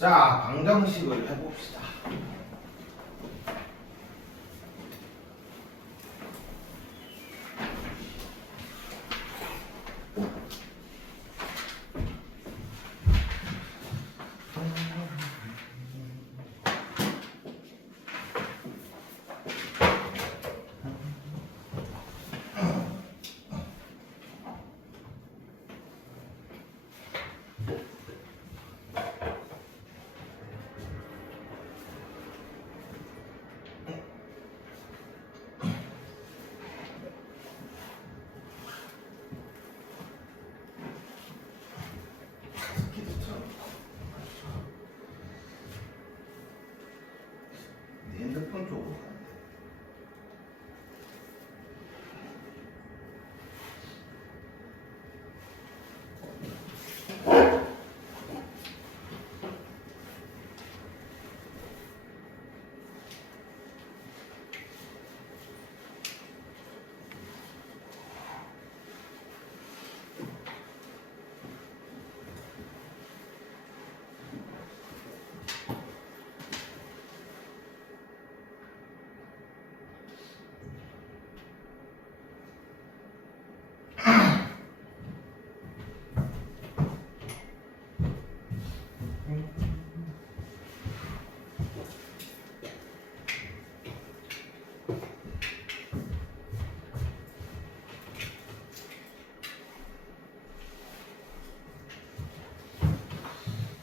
자, 방정식을 해봅시다. 네 핸드폰 쪽으로 가야 돼.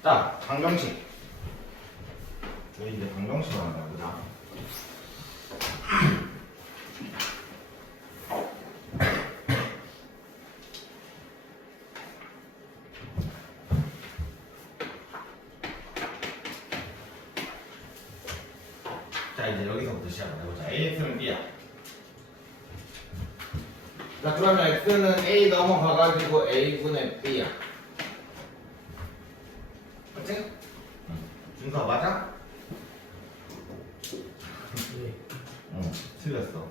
자, 방정식. 저희 이제 방정식을 하는 거구나. 자, 이제 여기서부터 시작을 해보자. AX는 B야. 자, 그러면 X는 A 넘어가가지고 A분의 B야. 맞지? 준서 맞아? 네. 응, 틀렸어.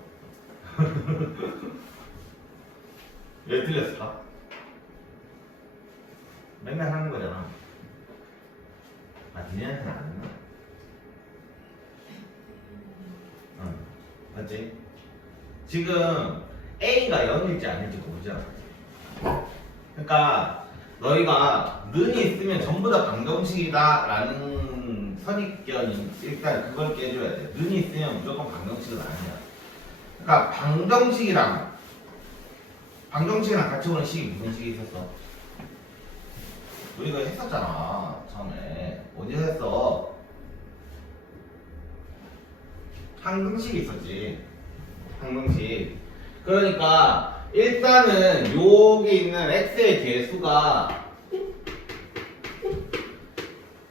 왜 틀렸을까? 맨날 하는 거잖아. 아, 니네한테는 안 했나? 응, 맞지? 지금 A가 0일지 아닐지 보자. 그러니까 너희가 는이 있으면 전부 다 방정식이다 라는 선입견이 일단 그걸 깨줘야 돼. 는이 있으면 무조건 방정식은 아니야. 그러니까 방정식이랑 같이 오는 식이 무슨 식이 있었어? 우리가 했었잖아 처음에. 어디서 했어? 항등식이 있었지. 항등식. 그러니까 일단은 여기 있는 x의 개수가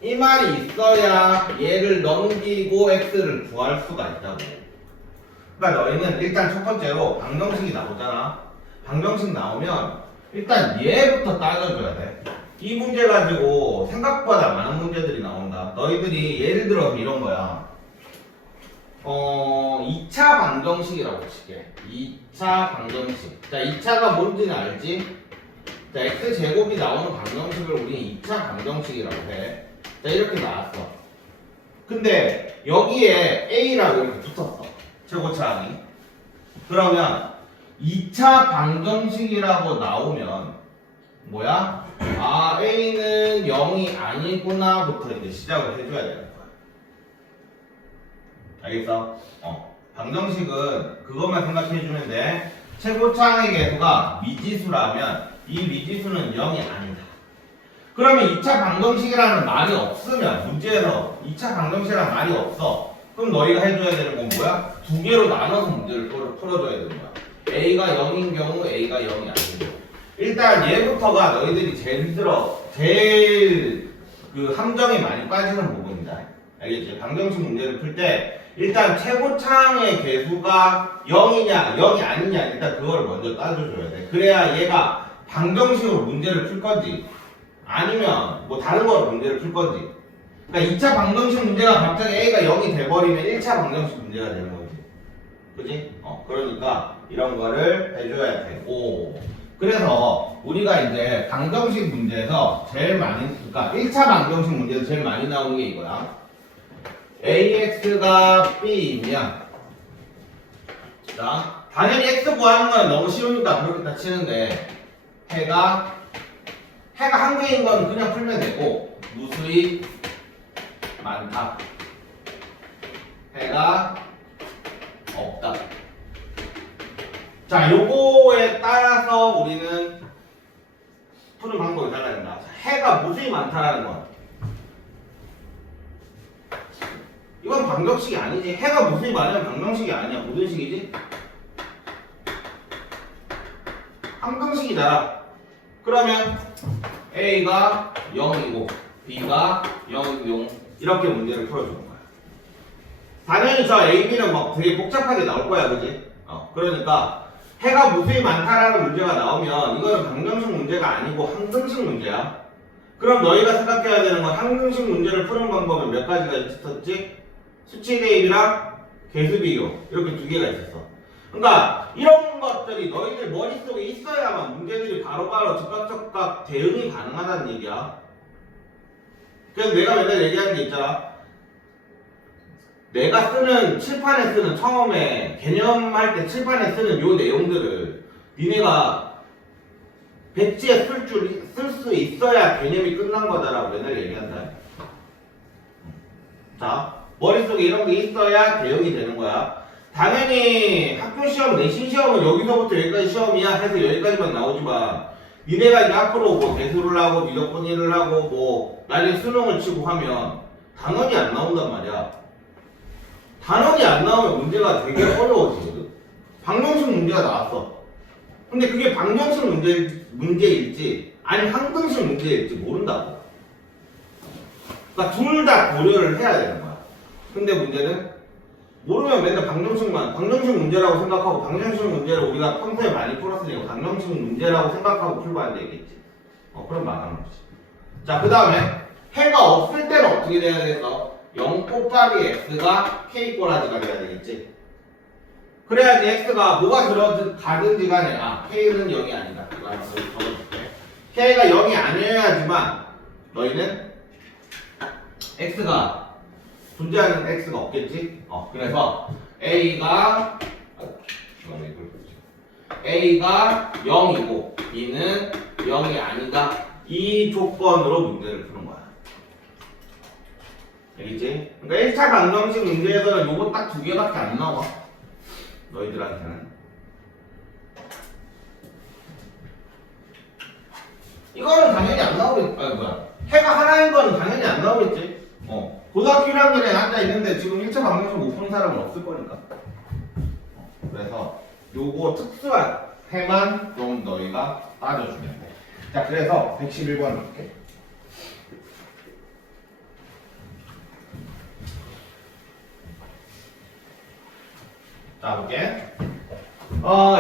이 말이 있어야 얘를 넘기고 x를 구할 수가 있다고. 그러니까 너희는 일단 첫 번째로 방정식이 나오잖아. 방정식 나오면 일단 얘부터 따져줘야 돼. 이 문제 가지고 생각보다 많은 문제들이 나온다. 너희들이 예를 들어서 이런 거야. 2차 방정식이라고 칠게. 2차 방정식. 자, 2차가 뭔지는 알지? 자, x제곱이 나오는 방정식을 우리는 2차 방정식이라고 해. 자, 이렇게 나왔어. 근데 여기에 a라고 이렇게 붙었어. 최고차항이. 그러면 2차 방정식이라고 나오면 뭐야? 아, a는 0이 아니구나부터 이제 시작을 해줘야 되는 거야. 알겠어? 방정식은 그것만 생각해주면 돼. 최고차항의 개수가 미지수라면 이 미지수는 0이 아니다. 그러면 2차 방정식이라는 말이 없으면 문제에서 2차 방정식이라는 말이 없어. 그럼 너희가 해줘야 되는 건 뭐야? 두 개로 나눠서 문제를 풀어줘야 되는 거야. a가 0인 경우, a가 0이 아닌 경우. 일단 얘부터가 너희들이 제일 그 함정이 많이 빠지는 부분이다. 알겠지? 방정식 문제를 풀 때 일단 최고차항의 개수가 0이냐 0이 아니냐 일단 그걸 먼저 따져줘야 돼. 그래야 얘가 방정식으로 문제를 풀 건지 아니면 뭐 다른 거로 문제를 풀 건지. 그러니까 2차 방정식 문제가 갑자기 a가 0이 돼버리면 1차 방정식 문제가 되는 거지. 그지? 그러니까 이런 거를 해줘야 돼. 오. 그래서 우리가 이제 방정식 문제에서 제일 많이, 그러니까 1차 방정식 문제에서 제일 많이 나오는 게 이거야. AX가 B이면, 자, 당연히 X 구하는 건 너무 쉬우니까 그렇게 치는데, 해가 한 개인 건 그냥 풀면 되고, 무수히 많다. 해가 없다. 자, 요거에 따라서 우리는 푸는 방법이 달라진다. 해가 무수히 많다라는 건 이건 방정식이 아니지. 해가 무수히 많으면 방정식이 아니야. 무슨 식이지? 항등식이잖아. 그러면 A가 0이고 B가 0, 이렇게 문제를 풀어주는 거야. 당연히 저 A, B는 막 되게 복잡하게 나올 거야, 그지? 그러니까 해가 무수히 많다라는 문제가 나오면 이거는 방정식 문제가 아니고 항등식 문제야. 그럼 너희가 생각해야 되는 건 항등식 문제를 푸는 방법은 몇 가지가 있었지? 수치 대입이랑 개수 비교 이렇게 두 개가 있었어. 그러니까 이런 것들이 너희들 머릿속에 있어야만 문제들이 바로바로 즉각 대응이 가능하다는 얘기야. 그래서 내가 맨날 얘기하는 게 있잖아. 내가 쓰는 칠판에 쓰는 처음에 개념할 때 칠판에 쓰는 요 내용들을 니네가 백지에 쓸 수 있어야 개념이 끝난 거다라고 맨날 얘기한다. 자, 머릿속에 이런 게 있어야 대응이 되는 거야. 당연히 학교 시험, 내신 시험은 여기서부터 여기까지 시험이야 해서 여기까지만 나오지만 니네가 이제 앞으로 뭐 대수를 하고 미적분위를 하고 뭐 나중에 수능을 치고 하면 단원이 안 나온단 말이야. 단원이 안 나오면 문제가 되게 어려워지거든. 방정식 문제가 나왔어. 근데 그게 방정식 문제일지 아니면 항등식 문제일지 모른다고. 그러니까 둘 다 고려를 해야 되는 거야. 근데 문제는 모르면 맨날 방정식 문제라고 생각하고 방정식 문제를 우리가 평소에 많이 풀었으니까 방정식 문제라고 생각하고 풀고 안 되겠지. 그럼 망하는 거지. 자, 그 다음에 해가 없을 때는 어떻게 돼야 되겠어? 0 곱하기 x가 k 꼬라지가 돼야 되겠지. 그래야지 x가 뭐가 가든지 간에 k는 0이 아니다. 이거 하나 적어줄게. k가 0이 아니어야지만 너희는 x가 존재하는 x가 없겠지. 그래서 a가 0이고 b는 0이 아니다. 이 조건으로 문제를 푸는 거야. 알겠지? 그러니까 1차 방정식 문제에서는 요거 딱 두 개밖에 안 나와. 너희들한테는. 이거는 당연히 안 나오겠지. 해가 하나인 거는 당연히 안 나오겠지. 고등학교 1학년에 앉아 있는데 지금 1차 방정식 못 푸는 사람은 없을 거니까. 그래서 요거 특수한 해만 좀 너희가 따져주면 돼. 자, 그래서 111번 볼게. 자, 볼게.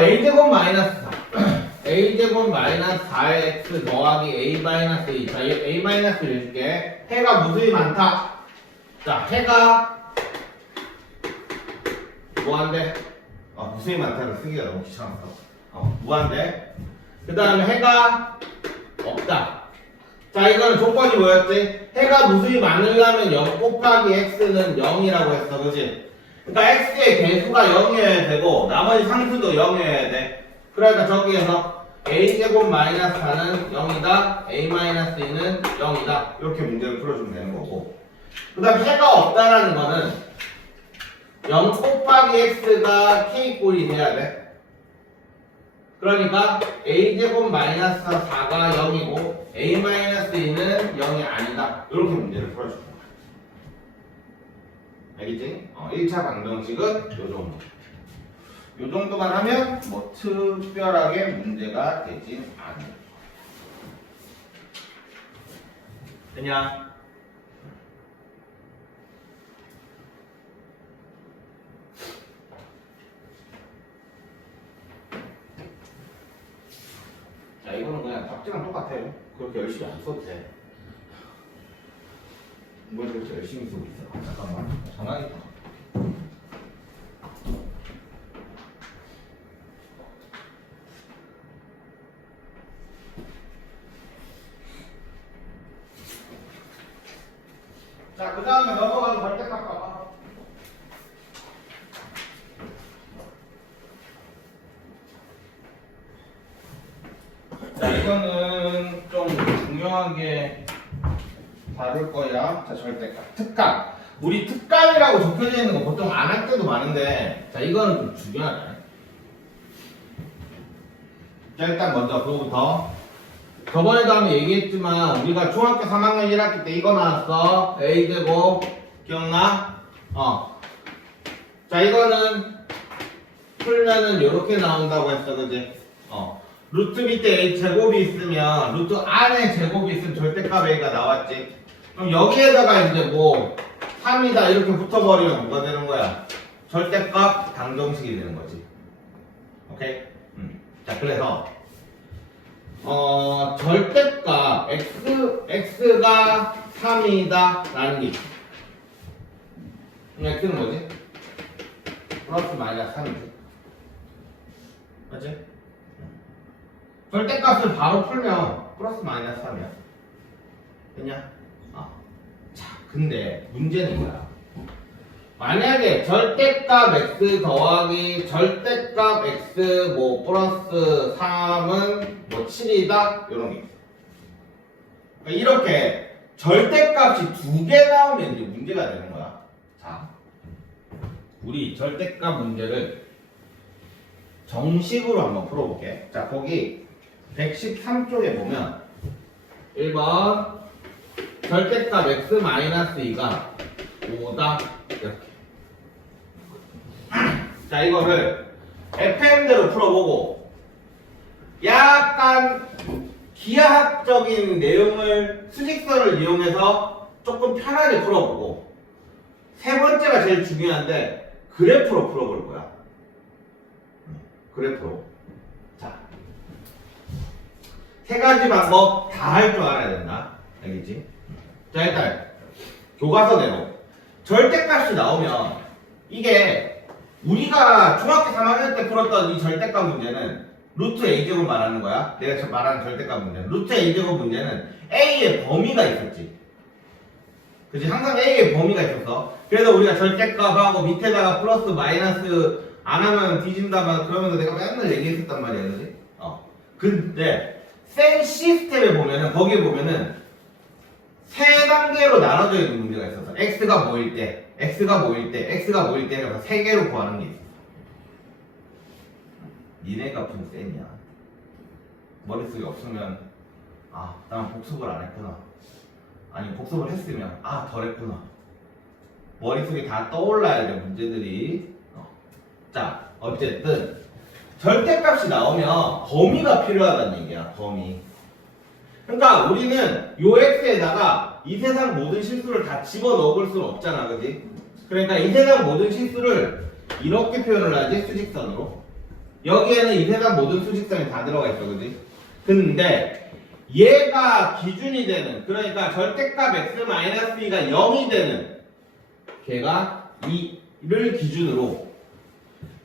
a제곱 마이너스 4. a제곱 마이너스 4x 더하기 a 마이너스 2. 자, a 마이너스 1게 해가 무수히 많다. 자, 해가 무한대. 무수히 많다는 쓰기가 너무 귀찮았어. 무한대. 그 다음에 해가 없다. 자, 이거는 조건이 뭐였지? 해가 무수히 많으려면 0 곱하기 x는 0이라고 했어. 그치? 그러니까 x의 개수가 0이어야 되고 나머지 상수도 0이어야 돼. 그러니까 저기에서 a제곱 마이너스 4는 0이다. a 마이너스 2는 0이다. 이렇게 문제를 풀어주면 되는 거고. 그 다음 해가 없다라는 거는 0 곱하기 x가 k꼴이 돼야 돼. 그러니까 a제곱 마이너스 4가 0이고 a 마이너스 2는 0이 아니다. 이렇게 문제를 풀어주는 거야. 알겠지? 1차 방정식은 요 정도. 요 정도만 하면 뭐 특별하게 문제가 되진 않아. 그냥 자, 이거는 그냥 답지랑 똑같아요. 그렇게 열심히 안 써도 돼. 뭘 그렇게 열심히 쓰고 있어? 잠깐만. 전화기. 자, 그 다음에 넘어가서 절대값 봐봐. 자, 이거는 좀 중요하게 다룰 거야. 자, 절대값. 특값. 우리 특값이라고 적혀져 있는 거 보통 안 할 때도 많은데, 자, 이거는 좀 중요하다. 자, 일단 먼저 그거부터. 저번에도 한번 얘기했지만, 우리가 중학교 3학년 1학기 때 이거 나왔어. A제곱. 기억나? 자, 이거는 풀면은 요렇게 나온다고 했어, 그지? 루트 밑에 A 제곱이 있으면, 루트 안에 제곱이 있으면 절대값 A가 나왔지. 그럼 여기에다가 이제 뭐 3이다 이렇게 붙어버리면 뭐가 되는 거야? 절대값 방정식이 되는 거지. 오케이? 자, 그래서 절대값 x가 3이다 라는 게 있어. x는 뭐지? 플러스 마이너스 3이지. 맞지? 절대값을 바로 풀면 플러스 마이너스 3이야. 됐냐? 자, 근데 문제는 이거야. 만약에 절대값 x 더하기 절대값 x 뭐 플러스 3은 뭐 7이다 이런 게 있어. 그러니까 이렇게 절대값이 두 개 나오면 이제 문제가 되는 거야. 자, 우리 절대값 문제를 정식으로 한번 풀어볼게. 자, 거기 113쪽에 보면 1번 절대값 x-2가 5다 이렇게. 자, 이거를 FM대로 풀어보고 약간 기하학적인 내용을 수직선을 이용해서 조금 편하게 풀어보고 세 번째가 제일 중요한데 그래프로 풀어볼 거야. 그래프로. 자, 세 가지 방법 다 할 줄 알아야 된다. 알겠지? 자, 일단 교과서대로 절대값이 나오면 이게 우리가 중학교 3학년 때 풀었던 이 절대값 문제는 루트 a제곱 말하는 거야. 내가 지금 말하는 절대값 문제는 루트 a제곱 문제는 a의 범위가 있었지. 그치? 항상 a의 범위가 있었어. 그래서 우리가 절대값하고 밑에다가 플러스 마이너스 안 하면 뒤진다만 그러면서 내가 맨날 얘기했었단 말이야. 그치? 근데 생 시스템에 보면은 거기에 보면은 세 단계로 나눠져 있는 문제가 있어서 x가 뭐일 때, x가 뭐일 때, x가 뭐일 때 해서 세 개로 구하는 게 있어. 니네가 푼 쌤이야. 머릿속에 없으면 난 복습을 안 했구나. 아니 복습을 했으면 덜 했구나. 머릿속에 다 떠올라야 돼 문제들이. 자, 어쨌든 절대값이 나오면 범위가 필요하다는 얘기야. 범위. 그러니까 우리는 요 x에다가 이 세상 모든 실수를 다 집어넣을 수는 없잖아, 그지? 그러니까 이 세상 모든 실수를 이렇게 표현을 하지, 수직선으로. 여기에는 이 세상 모든 수직선이 다 들어가 있어, 그지? 근데 얘가 기준이 되는, 그러니까 절대값 x-2가 0이 되는 걔가 2를 기준으로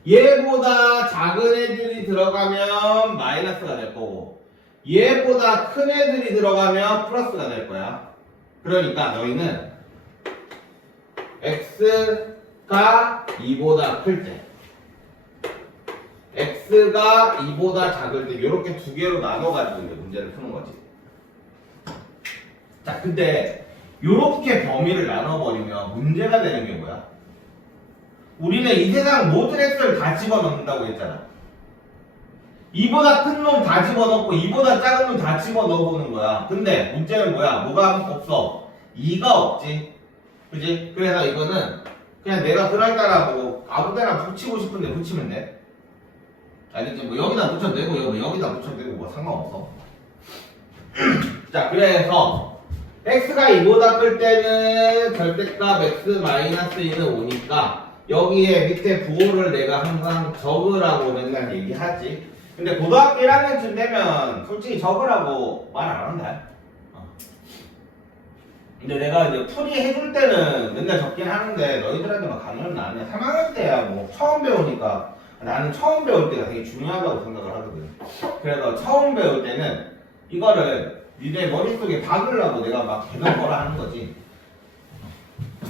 얘보다 작은 애들이 들어가면 마이너스가 될 거고 얘보다 큰 애들이 들어가면 플러스가 될 거야. 그러니까 너희는 x가 2보다 클 때, x가 2보다 작을 때 이렇게 두 개로 나눠가지고 이제 문제를 푸는 거지. 자, 근데 이렇게 범위를 나눠버리면 문제가 되는 게 뭐야? 우리는 이 세상 모든 x를 다 집어넣는다고 했잖아. 2보다 큰 놈 다 집어넣고 2보다 작은 놈 다 집어넣어보는 거야. 근데 문제는 뭐야? 뭐가 없어? 2가 없지. 그지? 그래서 이거는 그냥 내가 그날따라 뭐 아무데나 붙이고 싶은데 붙이면 돼. 알겠지? 뭐 여기다 붙여도 되고 여기다 붙여도 되고 뭐 상관없어. 자, 그래서 x가 2보다 클 때는 절대값 x-2는 5니까 여기에 밑에 부호를 내가 항상 적으라고 맨날 얘기하지. 근데 고등학교 1학년쯤 되면 솔직히 적으라고 말 안 한다. 근데 내가 이제 풀이 해줄 때는 맨날 적긴 하는데 너희들한테만 강요는 안 해. 3학년 때야 뭐 처음 배우니까 나는 처음 배울 때가 되게 중요하다고 생각을 하거든. 그래서 처음 배울 때는 이거를 니네 머릿속에 박으려고 내가 막 계속 뭐라 하는 거지.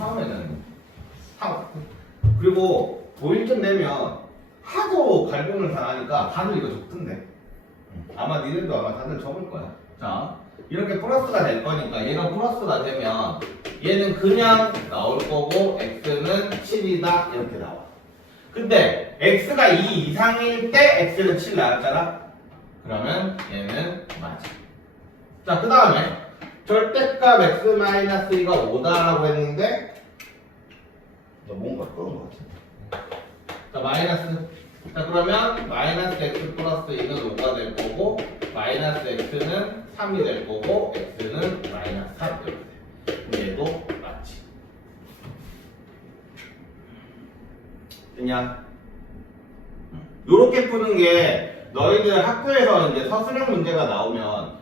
처음에는 하고 그리고 고1 쯤 되면 하도 갈등을 당하니까 다들 이거 적던데 아마 니들도 아마 다들 적을 거야. 자 이렇게 플러스가 될 거니까 얘가 플러스가 되면 얘는 그냥 나올 거고 x는 7이다 이렇게 나와. 근데 x가 2 이상일 때 x는 7 나왔잖아. 그러면 얘는 맞아. 자 그 다음에 절대값 x-2가 5다라고 했는데 뭔가 그런 거 같아. 자 마이너스. 자 그러면 마이너스 x 플러스 2는 5가 될 거고 마이너스 x는 3이 될 거고 x는 마이너스 3 이렇게 돼. 그럼 얘도 맞지. 그냥 요렇게 푸는 게 너희들 학교에서 이제 서술형 문제가 나오면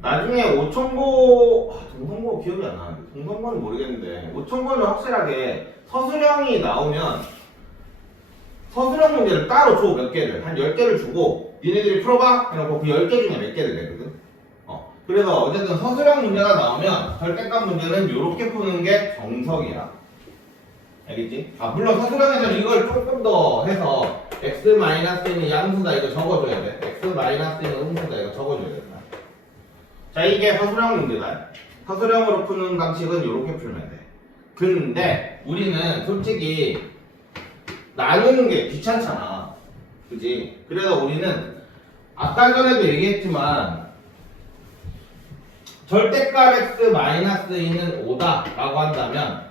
나중에 5천고 동성고 기억이 안 나는데 동성고는 모르겠는데 5천고는 확실하게 서술형이 나오면 서술형 문제를 따로 줘. 몇 개를 한 10개를 주고 니네들이 풀어봐 해놓고 그 10개 중에 몇 개를 내거든. 그래서 어쨌든 서술형 문제가 나오면 절대값 문제는 이렇게 푸는 게 정석이야. 알겠지? 물론 서술형에서는 이걸 조금 더 해서 x-는 양수다 이거 적어줘야 돼. x-는 음수다 이거 적어줘야 된다. 자 이게 서술형 문제다. 서술형으로 푸는 방식은 이렇게 풀면 돼. 근데 우리는 솔직히 나누는 게 귀찮잖아. 그지? 그래서 우리는 아까 전에도 얘기했지만 절대값 x-2는 5다 라고 한다면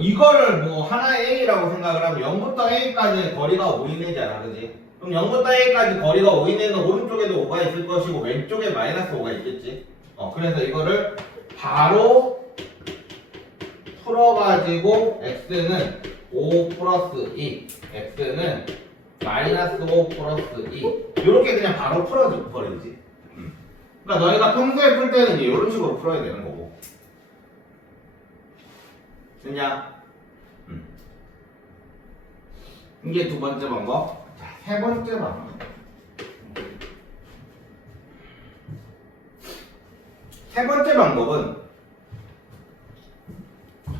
이거를 뭐 하나의 a라고 생각을 하면 0부터 a까지 거리가 5 이내잖아. 그지? 그럼 0부터 a까지 거리가 5 이내는 오른쪽에도 5가 있을 것이고 왼쪽에 마이너스 5가 있겠지. 그래서 이거를 바로 풀어가지고 x는 5 플러스 2 x는 마이너스 5 플러스 2 이렇게 그냥 바로 풀어버리지. 그러니까 너희가 평소에 풀 때는 이제 이런 식으로 풀어야 되는 거고. 됐냐? 이게 두 번째 방법. 자, 세 번째 방법. 세 번째 방법은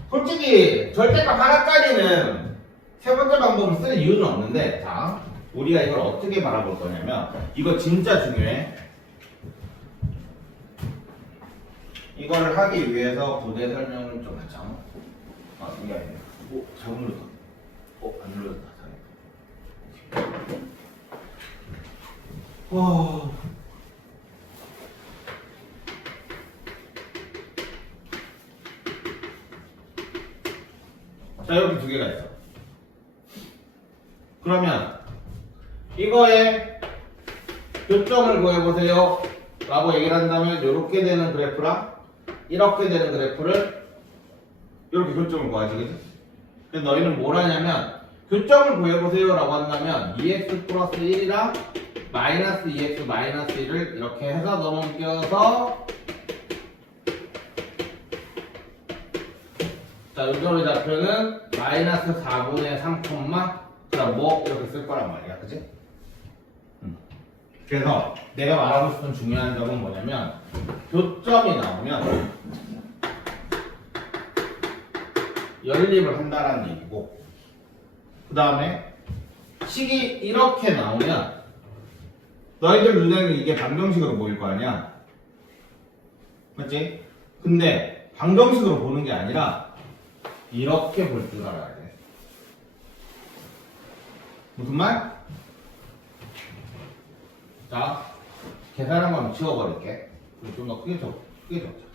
솔직히 절대값 하나짜리는 세 번째 방법을 쓸 이유는 없는데 자 우리가 이걸 어떻게 바라볼 거냐면 이거 진짜 중요해. 이거를 하기 위해서 부대 설명을 좀 하자. 이게 아니네. 잘못 눌렀다. 안 눌렀다. 와. 자 이렇게 두 개가 있어. 그러면 이거에 교점을 구해보세요 라고 얘기를 한다면 이렇게 되는 그래프랑 이렇게 되는 그래프를 이렇게 교점을 구하지. 그치? 그래서 너희는 뭘 하냐면 교점을 구해보세요 라고 한다면 2x 플러스 1이랑 마이너스 2x 마이너스 1을 이렇게 해서 넘겨서 자 요점의 좌표는 마이너스 4분의 3 그다음 뭐 이렇게 쓸 거란 말이야. 그치? 그래서 내가 말하고 싶은 중요한 점은 뭐냐면 교점이 나오면 연립을 한다라는 얘기고 그 다음에 식이 이렇게 나오면 너희들 눈에는 이게 방정식으로 보일 거 아니야. 맞지? 근데 방정식으로 보는 게 아니라 이렇게 볼 줄 알아야 돼. 무슨 말? 자, 계산한 건 지워버릴게. 좀 더 크게 적자.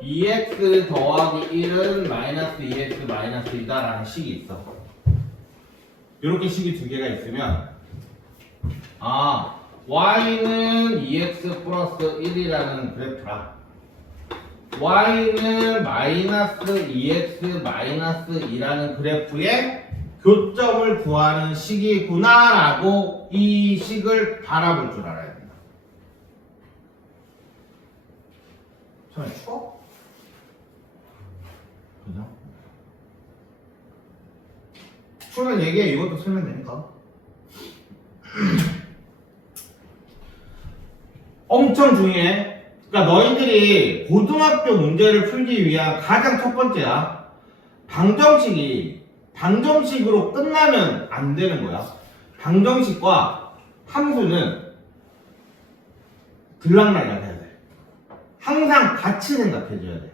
2x 더하기 1은 마이너스 2x 마이너스 2다 라는 식이 있어. 이렇게 식이 두 개가 있으면 y는 2x 플러스 1이라는 그래프라 y는 마이너스 2x 마이너스 2라는 그래프에 교점을 구하는 식이구나 라고 이 식을 바라볼 줄 알아야 된다. 처음에 추워? 그죠? 추우면 얘기해. 이것도 풀면 되니까. 엄청 중요해. 그러니까 너희들이 고등학교 문제를 풀기 위한 가장 첫 번째야. 방정식으로 끝나면 안 되는 거야. 방정식과 함수는 들락날락 해야 돼. 항상 같이 생각해줘야 돼.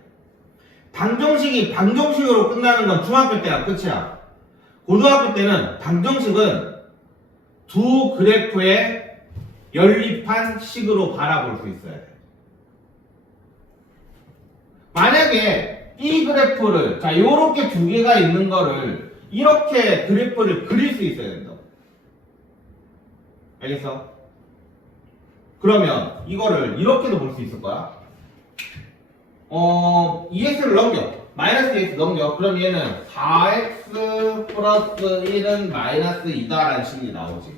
방정식이 방정식으로 끝나는 건 중학교 때가 끝이야. 고등학교 때는 방정식은 두 그래프의 연립한 식으로 바라볼 수 있어야 돼. 만약에 이 그래프를 자 요렇게 두 개가 있는 거를 이렇게 그래프를 그릴 수 있어야 된다. 알겠어? 그러면 이거를 이렇게도 볼 수 있을 거야. EX를 넘겨. 마이너스 EX 넘겨. 그럼 얘는 4X 플러스 1은 마이너스 2다라는 식이 나오지.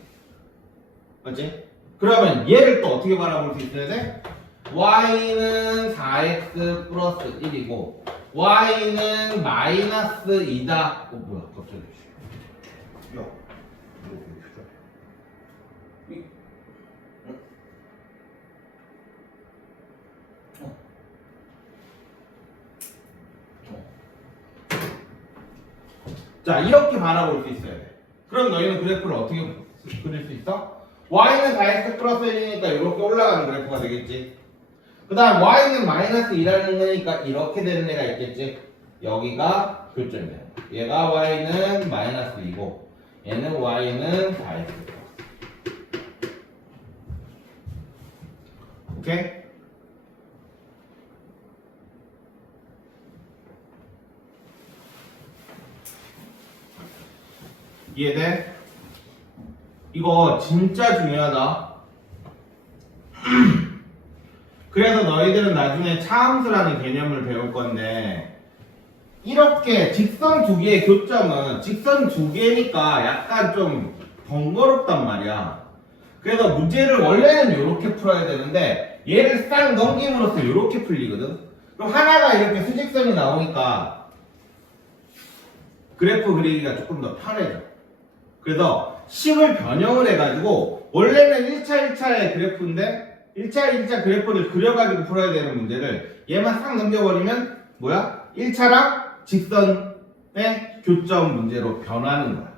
맞지? 그러면 얘를 또 어떻게 바라볼 수 있어야 돼? Y는 4X 플러스 1이고 Y는 마이너스 2다. 뭐야 갑자기. 야 자 이렇게 바라볼 수 있어야 돼. 그럼 너희는 그래프를 어떻게 그릴 수 있어? Y는 4X 플러스 1이니까 이렇게 올라가는 그래프가 되겠지. 그 다음 Y는 마이너스 2라는 거니까 이렇게 되는 애가 있겠지. 여기가 교점이야. 얘가 Y는 마이너스 2고 얘는 Y는 4X. 오케이? 이해돼? 이거 진짜 중요하다. 그래서 너희들은 나중에 차함수라는 개념을 배울 건데 이렇게 직선 두 개의 교점은 직선 두 개니까 약간 좀 번거롭단 말이야. 그래서 문제를 원래는 이렇게 풀어야 되는데 얘를 싹 넘김으로써 이렇게 풀리거든. 그럼 하나가 이렇게 수직선이 나오니까 그래프 그리기가 조금 더 편해져. 그래서 식을 변형을 해가지고 원래는 1차 1차의 그래프인데 1차 그래프를 그려가지고 풀어야 되는 문제를 얘만 싹 넘겨버리면 뭐야? 1차랑 직선의 교점 문제로 변하는 거야.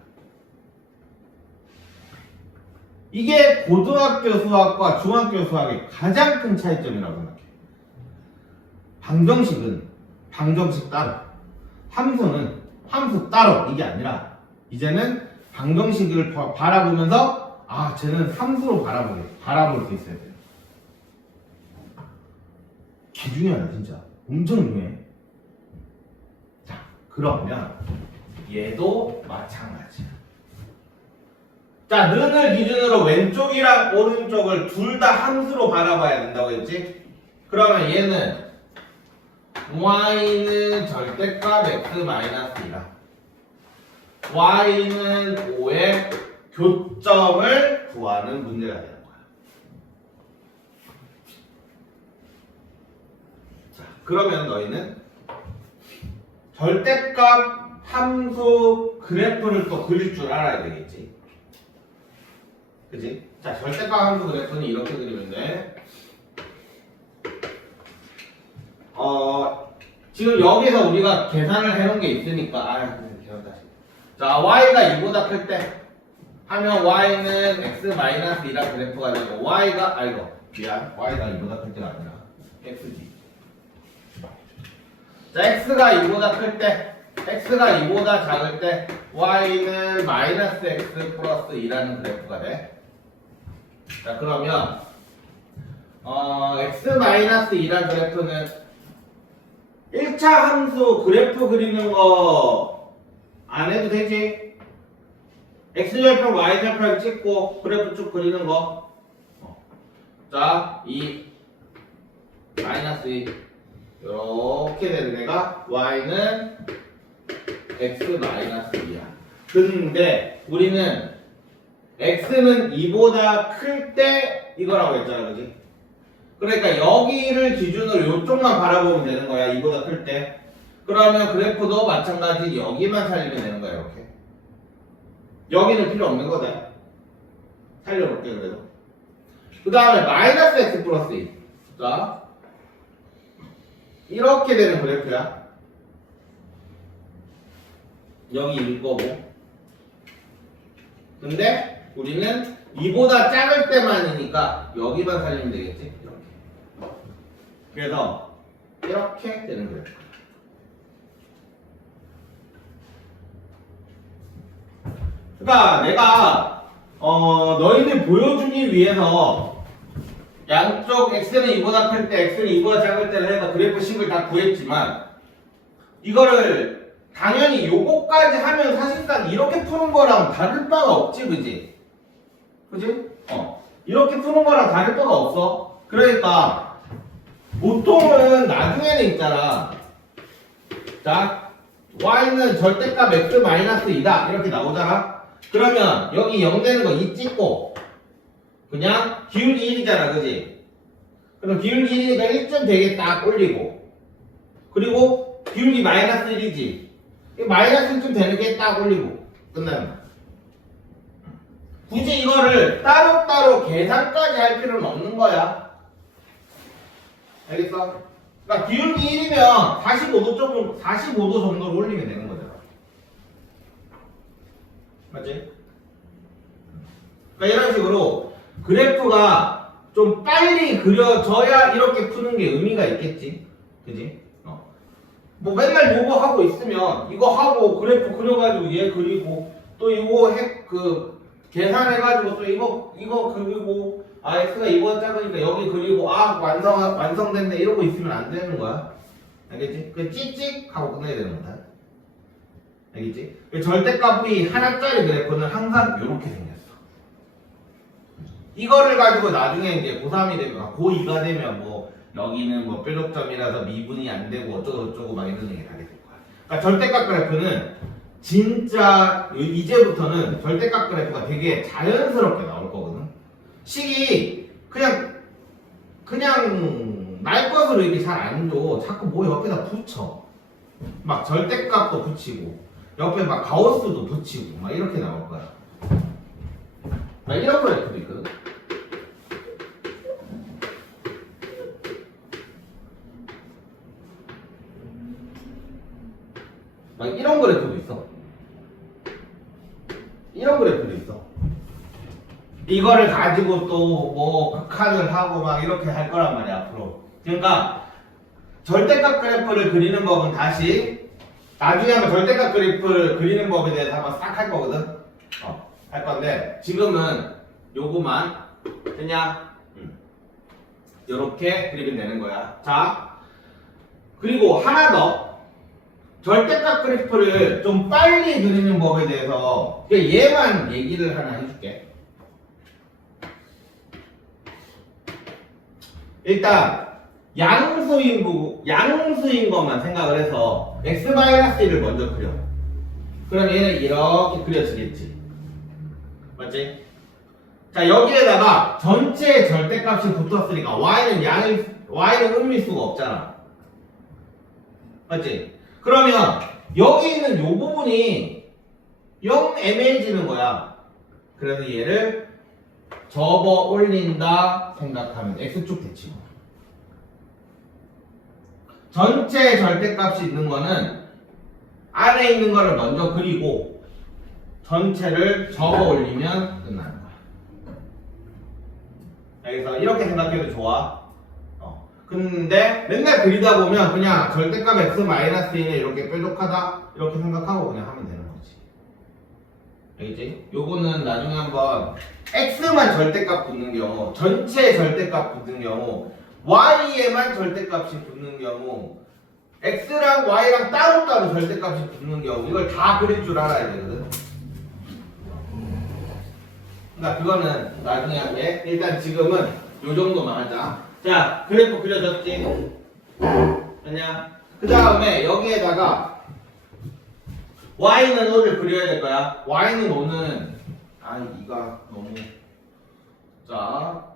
이게 고등학교 수학과 중학교 수학의 가장 큰 차이점이라고 생각해. 방정식은 방정식 따로, 함수는 함수 따로 이게 아니라 이제는 방정식을 바라보면서 아 쟤는 함수로 바라볼 수 있어야 돼요. 개 중요하다 진짜. 엄청 중요해. 자 그러면 얘도 마찬가지야. 자 는을 기준으로 왼쪽이랑 오른쪽을 둘 다 함수로 바라봐야 된다고 했지? 그러면 얘는 y는 절대값 x-2라 y는 5의 교점을 구하는 문제가 되는 거야. 자, 그러면 너희는 절대값 함수 그래프를 또 그릴 줄 알아야 되겠지. 그치? 자, 절대값 함수 그래프는 이렇게 그리면 돼. 지금 여기서 우리가 계산을 해놓은 게 있으니까, 자, y가 2보다 클 때 하면 y는 x-2라 그래프가 되고 y가 미안 y가 2보다 클 때가 아니라 xg. 자 x가 2보다 클 때 x가 2보다 작을 때 y는 마이너스 x 플러스 2라는 그래프가 돼. 자 그러면 x-2라 그래프는 1차 함수 그래프 그리는 거 안 해도 되지? x좌표, y좌표 찍고 그래프 쭉 그리는 거. 자, 이 마이너스 2 이렇게 되는 애가 y는 x-2야. 근데 우리는 x는 2보다 클 때 이거라고 했잖아, 그지? 그러니까 여기를 기준으로 이쪽만 바라보면 되는 거야, 2보다 클 때. 그러면 그래프도 마찬가지 여기만 살리면 되는 거야, 이렇게. 여기는 필요 없는 거다. 살려볼게, 그래도. 그 다음에 마이너스 x 플러스 2. 자, 이렇게 되는 그래프야. 여기 1 거고. 근데 우리는 이보다 작을 때만이니까 여기만 살리면 되겠지? 이렇게. 그래서 이렇게 되는 그래프. 그러니까 내가 너희들 보여주기 위해서 양쪽 x는 이보다 클 때, x는 이보다 작을 때를 해서 그래프식을 다 구했지만 이거를 당연히 요거까지 하면 사실상 이렇게 푸는 거랑 다를 바가 없지, 그지? 그지? 이렇게 푸는 거랑 다를 바가 없어. 그러니까 보통은 나중에는 있잖아. 자, y는 절대값 x 마이너스 2다 이렇게 나오잖아. 그러면 여기 0 되는 거 2 찍고 그냥 기울기 1이잖아, 그지? 그럼 기울기 1이니까 1점 되게 딱 올리고, 그리고 기울기 마이너스 1이지. 마이너스 1점 되는 게 딱 올리고 끝나는 거야. 굳이 이거를 따로따로 계산까지 할 필요는 없는 거야. 알겠어? 그러니까 기울기 1이면 45도 정도로 올리면 되는 거잖아. 맞지? 그러니까 이런 식으로 그래프가 좀 빨리 그려져야 이렇게 푸는 게 의미가 있겠지. 그지? 뭐 맨날 요거 하고 있으면 이거 하고 그래프 그려가지고 얘 그리고 또 이거 계산해가지고 또 이거 그리고 x가 이보다 작으니까 여기 그리고 완성됐네 이러고 있으면 안 되는 거야. 알겠지? 그 찍찍 하고 끝내야 되는 거다. 알겠지? 절대값이 하나짜리 그래프는 항상 이렇게 생겼어. 이거를 가지고 나중에 이제 고3이 되면 고2가 되면 뭐 여기는 뭐 뾰족점이라서 미분이 안 되고 어쩌고 막 이런 얘기 하게 될 거야. 그러니까 절대값 그래프는 진짜 이제부터는 절대값 그래프가 되게 자연스럽게 나올 거거든. 식이 그냥 날 것으로 이렇게 잘 안 줘. 자꾸 뭐 옆에다 붙여. 막 절대값도 붙이고 옆에 막 가우스도 붙이고 막 이렇게 나올 거야. 막 이런 그래프도 있거든. 막 이런 그래프도 있어. 이런 그래프도 있어. 이거를 가지고 또 뭐 극한을 하고 막 이렇게 할 거란 말이야 앞으로. 그러니까 절대값 그래프를 그리는 법은 다시 나중에 한번 절대값 그래프를 그리는 법에 대해서 한번 싹 할 거거든. 할 건데 지금은 요거만 그냥 요렇게 그리면 되는 거야. 자, 그리고 하나 더. 절대값 그래프를 좀 빨리 그리는 법에 대해서 얘만 얘기를 하나 해줄게. 일단 양수인 것만 생각을 해서 x-1을 먼저 그려. 그럼 얘는 이렇게 그려지겠지. 맞지? 자, 여기에다가 전체 절대값이 붙었으니까 y는 음미수가 없잖아. 맞지? 그러면 여기 있는 요 부분이 영 애매해지는 거야. 그래서 얘를 접어 올린다 생각하면 x축 대칭. 전체 절대값이 있는 거는 안에 있는 거를 먼저 그리고 전체를 접어 올리면 끝나는 거야. 그래서 이렇게 생각해도 좋아. 근데 맨날 그리다 보면 그냥 절대값 x-1에 이렇게 뾰족하다 이렇게 생각하고 그냥 하면 되는 거지. 알겠지? 요거는 나중에 한번 x만 절대값 붙는 경우, 전체 절대값 붙는 경우, y에만 절대값이 붙는 경우, x랑 y랑 따로따로 절대값이 붙는 경우 이걸 다 그릴 줄 알아야 되거든. 그러니까 그거는 나중에 할게. 일단 지금은 요 정도만 하자. 자, 그래프 그려졌지? 그냥 그 다음에 여기에다가 y는 5를 그려야 될 거야. y는 5는 이가 너무 자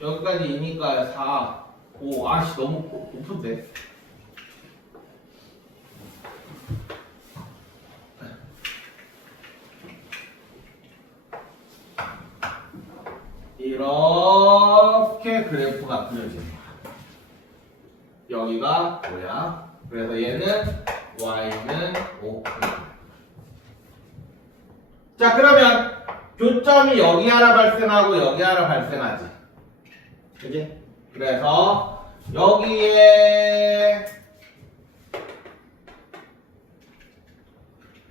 여기까지 2니까 4 5 너무 높은데. 이렇게 그래프가 그려집니다. 여기가 5야. 그래서 얘는 y는 5. 자, 그러면 교점이 여기 하나 발생하고 여기 하나 발생하지. 그지? 그래서 여기에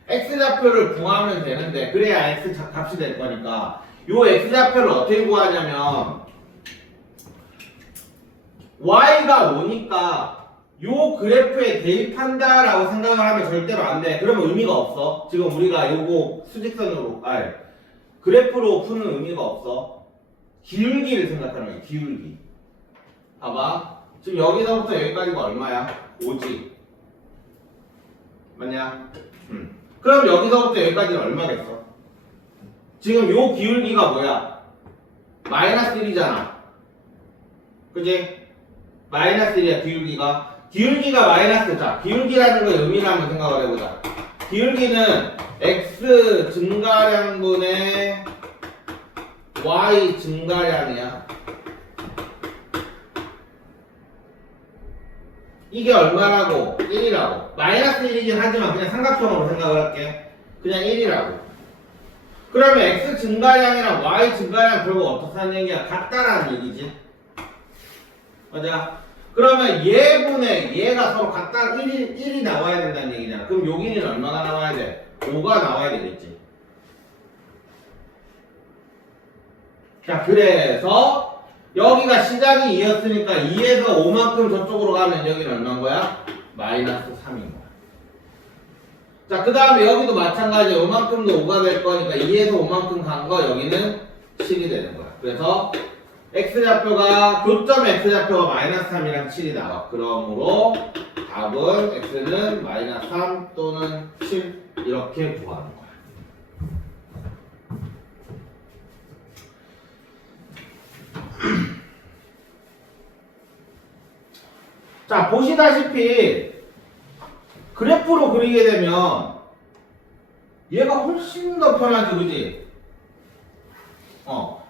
x좌표를 구하면 되는데, 그래야 x 값이 될 거니까 요 x좌표를 어떻게 구하냐면 y가 5니까 요 그래프에 대입한다라고 생각을 하면 절대로 안 돼. 그러면 의미가 없어. 지금 우리가 요거 수직선으로 그래프로 푸는 의미가 없어. 기울기를 생각하는 거야. 기울기. 봐봐. 지금 여기서부터 여기까지가 얼마야? 5지. 맞냐? 그럼 여기서부터 여기까지는 얼마겠어? 지금 요 기울기가 뭐야? 마이너스 1이잖아. 그지? 마이너스 1이야, 기울기가. 기울기가 마이너스. 자, 기울기라는 거 의미를 한번 생각을 해보자. 기울기는 x 증가량분의 y 증가량이야. 이게 얼마라고? 1이라고. 마이너스 1이긴 하지만 그냥 삼각형으로 생각을 할게. 그냥 1이라고. 그러면 x 증가량이랑 y 증가량 결국 어떻다는 얘기야? 같다라는 얘기지. 맞아? 그러면 얘분의 얘가 서로 같다 1이 나와야 된다는 얘기잖아. 그럼 여기는 얼마가 나와야 돼? 5가 나와야 되겠지. 자, 그래서 여기가 시작이 2였으니까 2에서 5만큼 저쪽으로 가면 여기는 얼마인 거야? 마이너스 3인 거야. 자, 그 다음에 여기도 마찬가지. 5만큼도 5가 될 거니까 2에서 5만큼 간 거 여기는 7이 되는 거야. 그래서 x좌표가 교점 x좌표가 마이너스 3이랑 7이 나와. 그러므로 답은 x는 마이너스 3 또는 7 이렇게 구하는 거야. 자, 보시다시피 그래프로 그리게 되면 얘가 훨씬 더 편하지, 그지?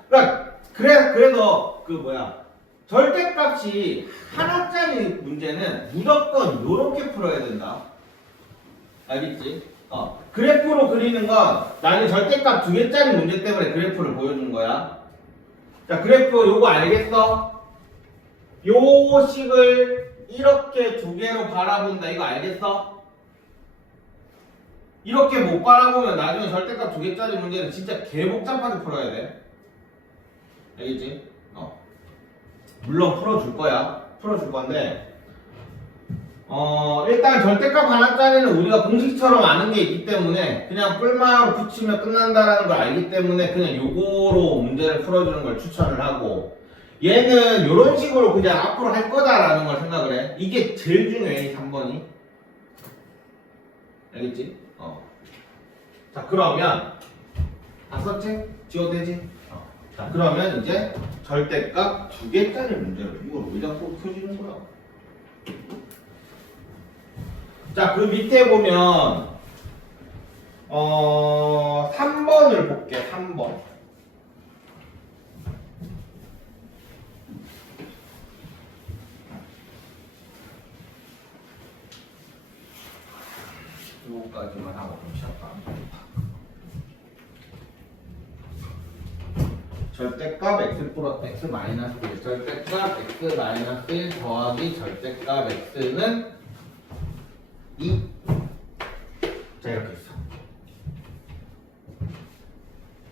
그러니까 그래서 그 뭐야, 절대값이 하나짜리 문제는 무조건 요렇게 풀어야 된다. 알겠지? 그래프로 그리는 건 나는 절대값 2개짜리 문제 때문에 그래프를 보여준 거야. 자, 그래프 요거 알겠어? 요 식을 이렇게 2개로 바라본다. 이거 알겠어? 이렇게 못 바라보면 나중에 절대값 2개짜리 문제는 진짜 개복잡하게 풀어야 돼. 알겠지? 물론 풀어줄 거야. 풀어줄 건데, 일단 절대값 하나짜리는 우리가 공식처럼 아는 게 있기 때문에 그냥 뿔마로 붙이면 끝난다라는 걸 알기 때문에 그냥 요거로 문제를 풀어주는 걸 추천을 하고, 얘는 요런 식으로 그냥 앞으로 할 거다라는 걸 생각을 해. 이게 제일 중요해, 3번이. 알겠지? 자, 그러면 다 썼지? 지워도 되지? 자, 그러면 이제 절대값 2개짜리 문제를 이걸 왜 자꾸 켜지는 거야? 자, 그 밑에 보면 3번을 볼게. 3번. 요거까지만 하고 좀 쉬었다. 절대값 x 플러스 x 마이너스 1, 절대값 x 마이너스 1 더하기 절대값 x는 2. 자, 이렇게 있어.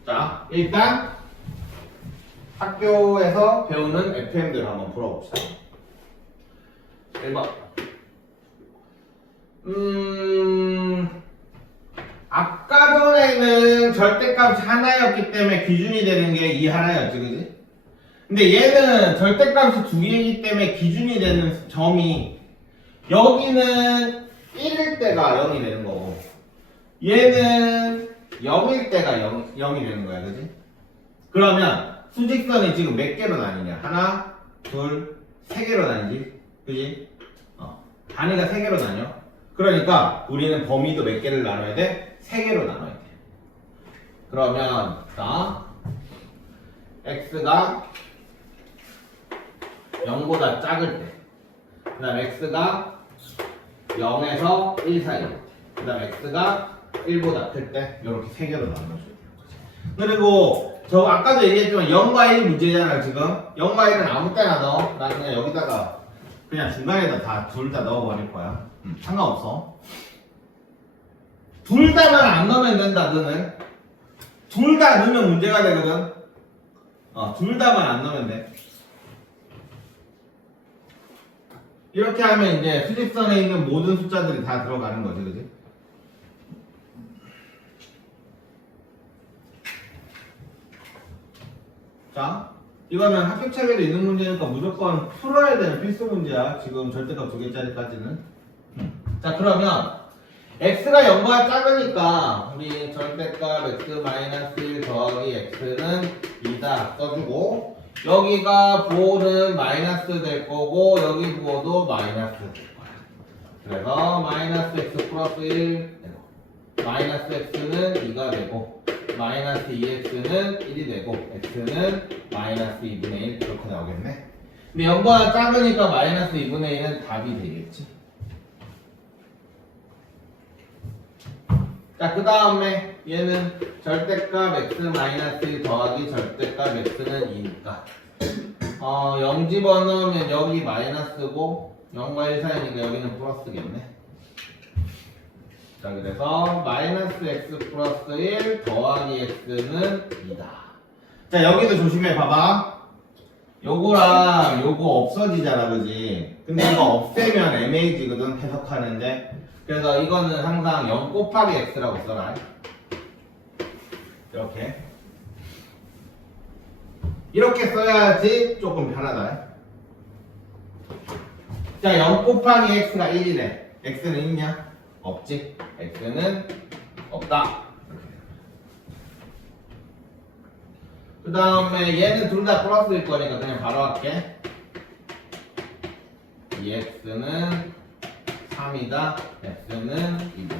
자, 일단 학교에서 배우는 FM들 한번 풀어봅시다. 1번. 아까 전에는 절대값이 하나였기 때문에 기준이 되는 게 이 하나였지, 그지? 근데 얘는 절대값이 2개이기 때문에 기준이 되는 점이, 여기는 1일 때가 0이 되는 거고, 얘는 0일 때가 0이 되는 거야, 그지? 그러면 수직선이 지금 몇 개로 나뉘냐? 하나, 둘, 세 개로 나뉘지, 그지? 단위가 3개로 나뉘어. 그러니까 우리는 범위도 몇 개를 나눠야 돼? 3개로 나눠야 돼. 그러면 자, x가 0보다 작을 때, 그 다음 x가 0에서 1 사이, 그 다음 x가 1보다 클 때 이렇게 세 개로 나눠줘야 되는 거지. 그리고 저 아까도 얘기했지만 0과 1 문제잖아요. 지금 0과 1은 아무 때나 넣어. 나 그냥 여기다가 그냥 중간에다 다 둘 다 넣어버릴 거야. 상관없어. 둘 다만 안 넣으면 된다. 너는 둘 다 넣으면 문제가 되거든. 둘 다만 안 넣으면 돼. 이렇게 하면 이제 수직선에 있는 모든 숫자들이 다 들어가는 거지, 그지? 자, 이거는 학교책에도 있는 문제니까 무조건 풀어야 되는 필수 문제야. 지금 절대값 2개짜리까지는. 자, 그러면 x가 0보다 작으니까 우리 절대값 x-1 더하기 x는 2다 써주고, 여기가 부호는 마이너스 될 거고 여기 부호도 마이너스 될 거야. 그래서 마이너스 x 플러스 1 마이너스 x는 2가 되고 마이너스 2x는 1이 되고 x는 마이너스 2분의 1 이렇게 나오겠네. 근데 0보다 작으니까 마이너스 2분의 1은 답이 되겠지. 자, 그 다음에 얘는 절대값 x-1 더하기 절대값 x는 2니까 0 집어넣으면 여기 마이너스고 0과 1 사이니까 여기는 플러스겠네. 자, 그래서 마이너스 x 플러스 1 더하기 x는 2다. 자, 여기도 조심해 봐봐. 요거랑 요거 없어지잖아, 그지? 근데 이거 없애면 MA지거든, 해석하는데. 그래서 이거는 항상 0 곱하기 x라고 써라. 이렇게 써야지 조금 편하다. 자, 0 곱하기 x가 1이래. x는 있냐? 없지. x는 없다. 그 다음에 얘는 둘 다 플러스일 거니까 그냥 바로 할게. 2x는 3이다. x는 2분의.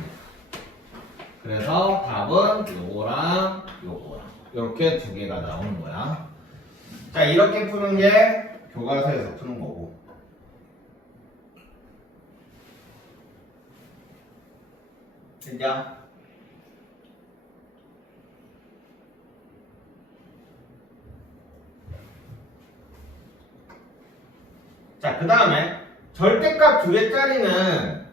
그래서 답은 요거랑 요거랑 이렇게 두 개가 나오는 거야. 자, 이렇게 푸는 게 교과서에서 푸는 거고. 됐냐? 자, 그 다음에 절대값 2개짜리는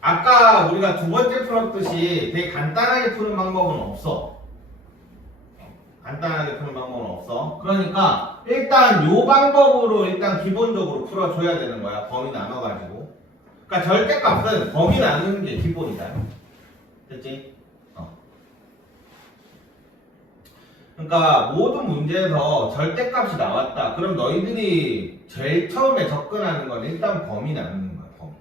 아까 우리가 두 번째 풀었듯이 되게 간단하게 푸는 방법은 없어. 간단하게 푸는 방법은 없어. 그러니까 일단 요 방법으로 일단 기본적으로 풀어줘야 되는 거야. 범위 나눠가지고. 그러니까 절대값은 범위 나누는 게 기본이다. 됐지? 그러니까 모든 문제에서 절대값이 나왔다. 그럼 너희들이 제일 처음에 접근하는 건 일단 범위 나누는 거야. 범위.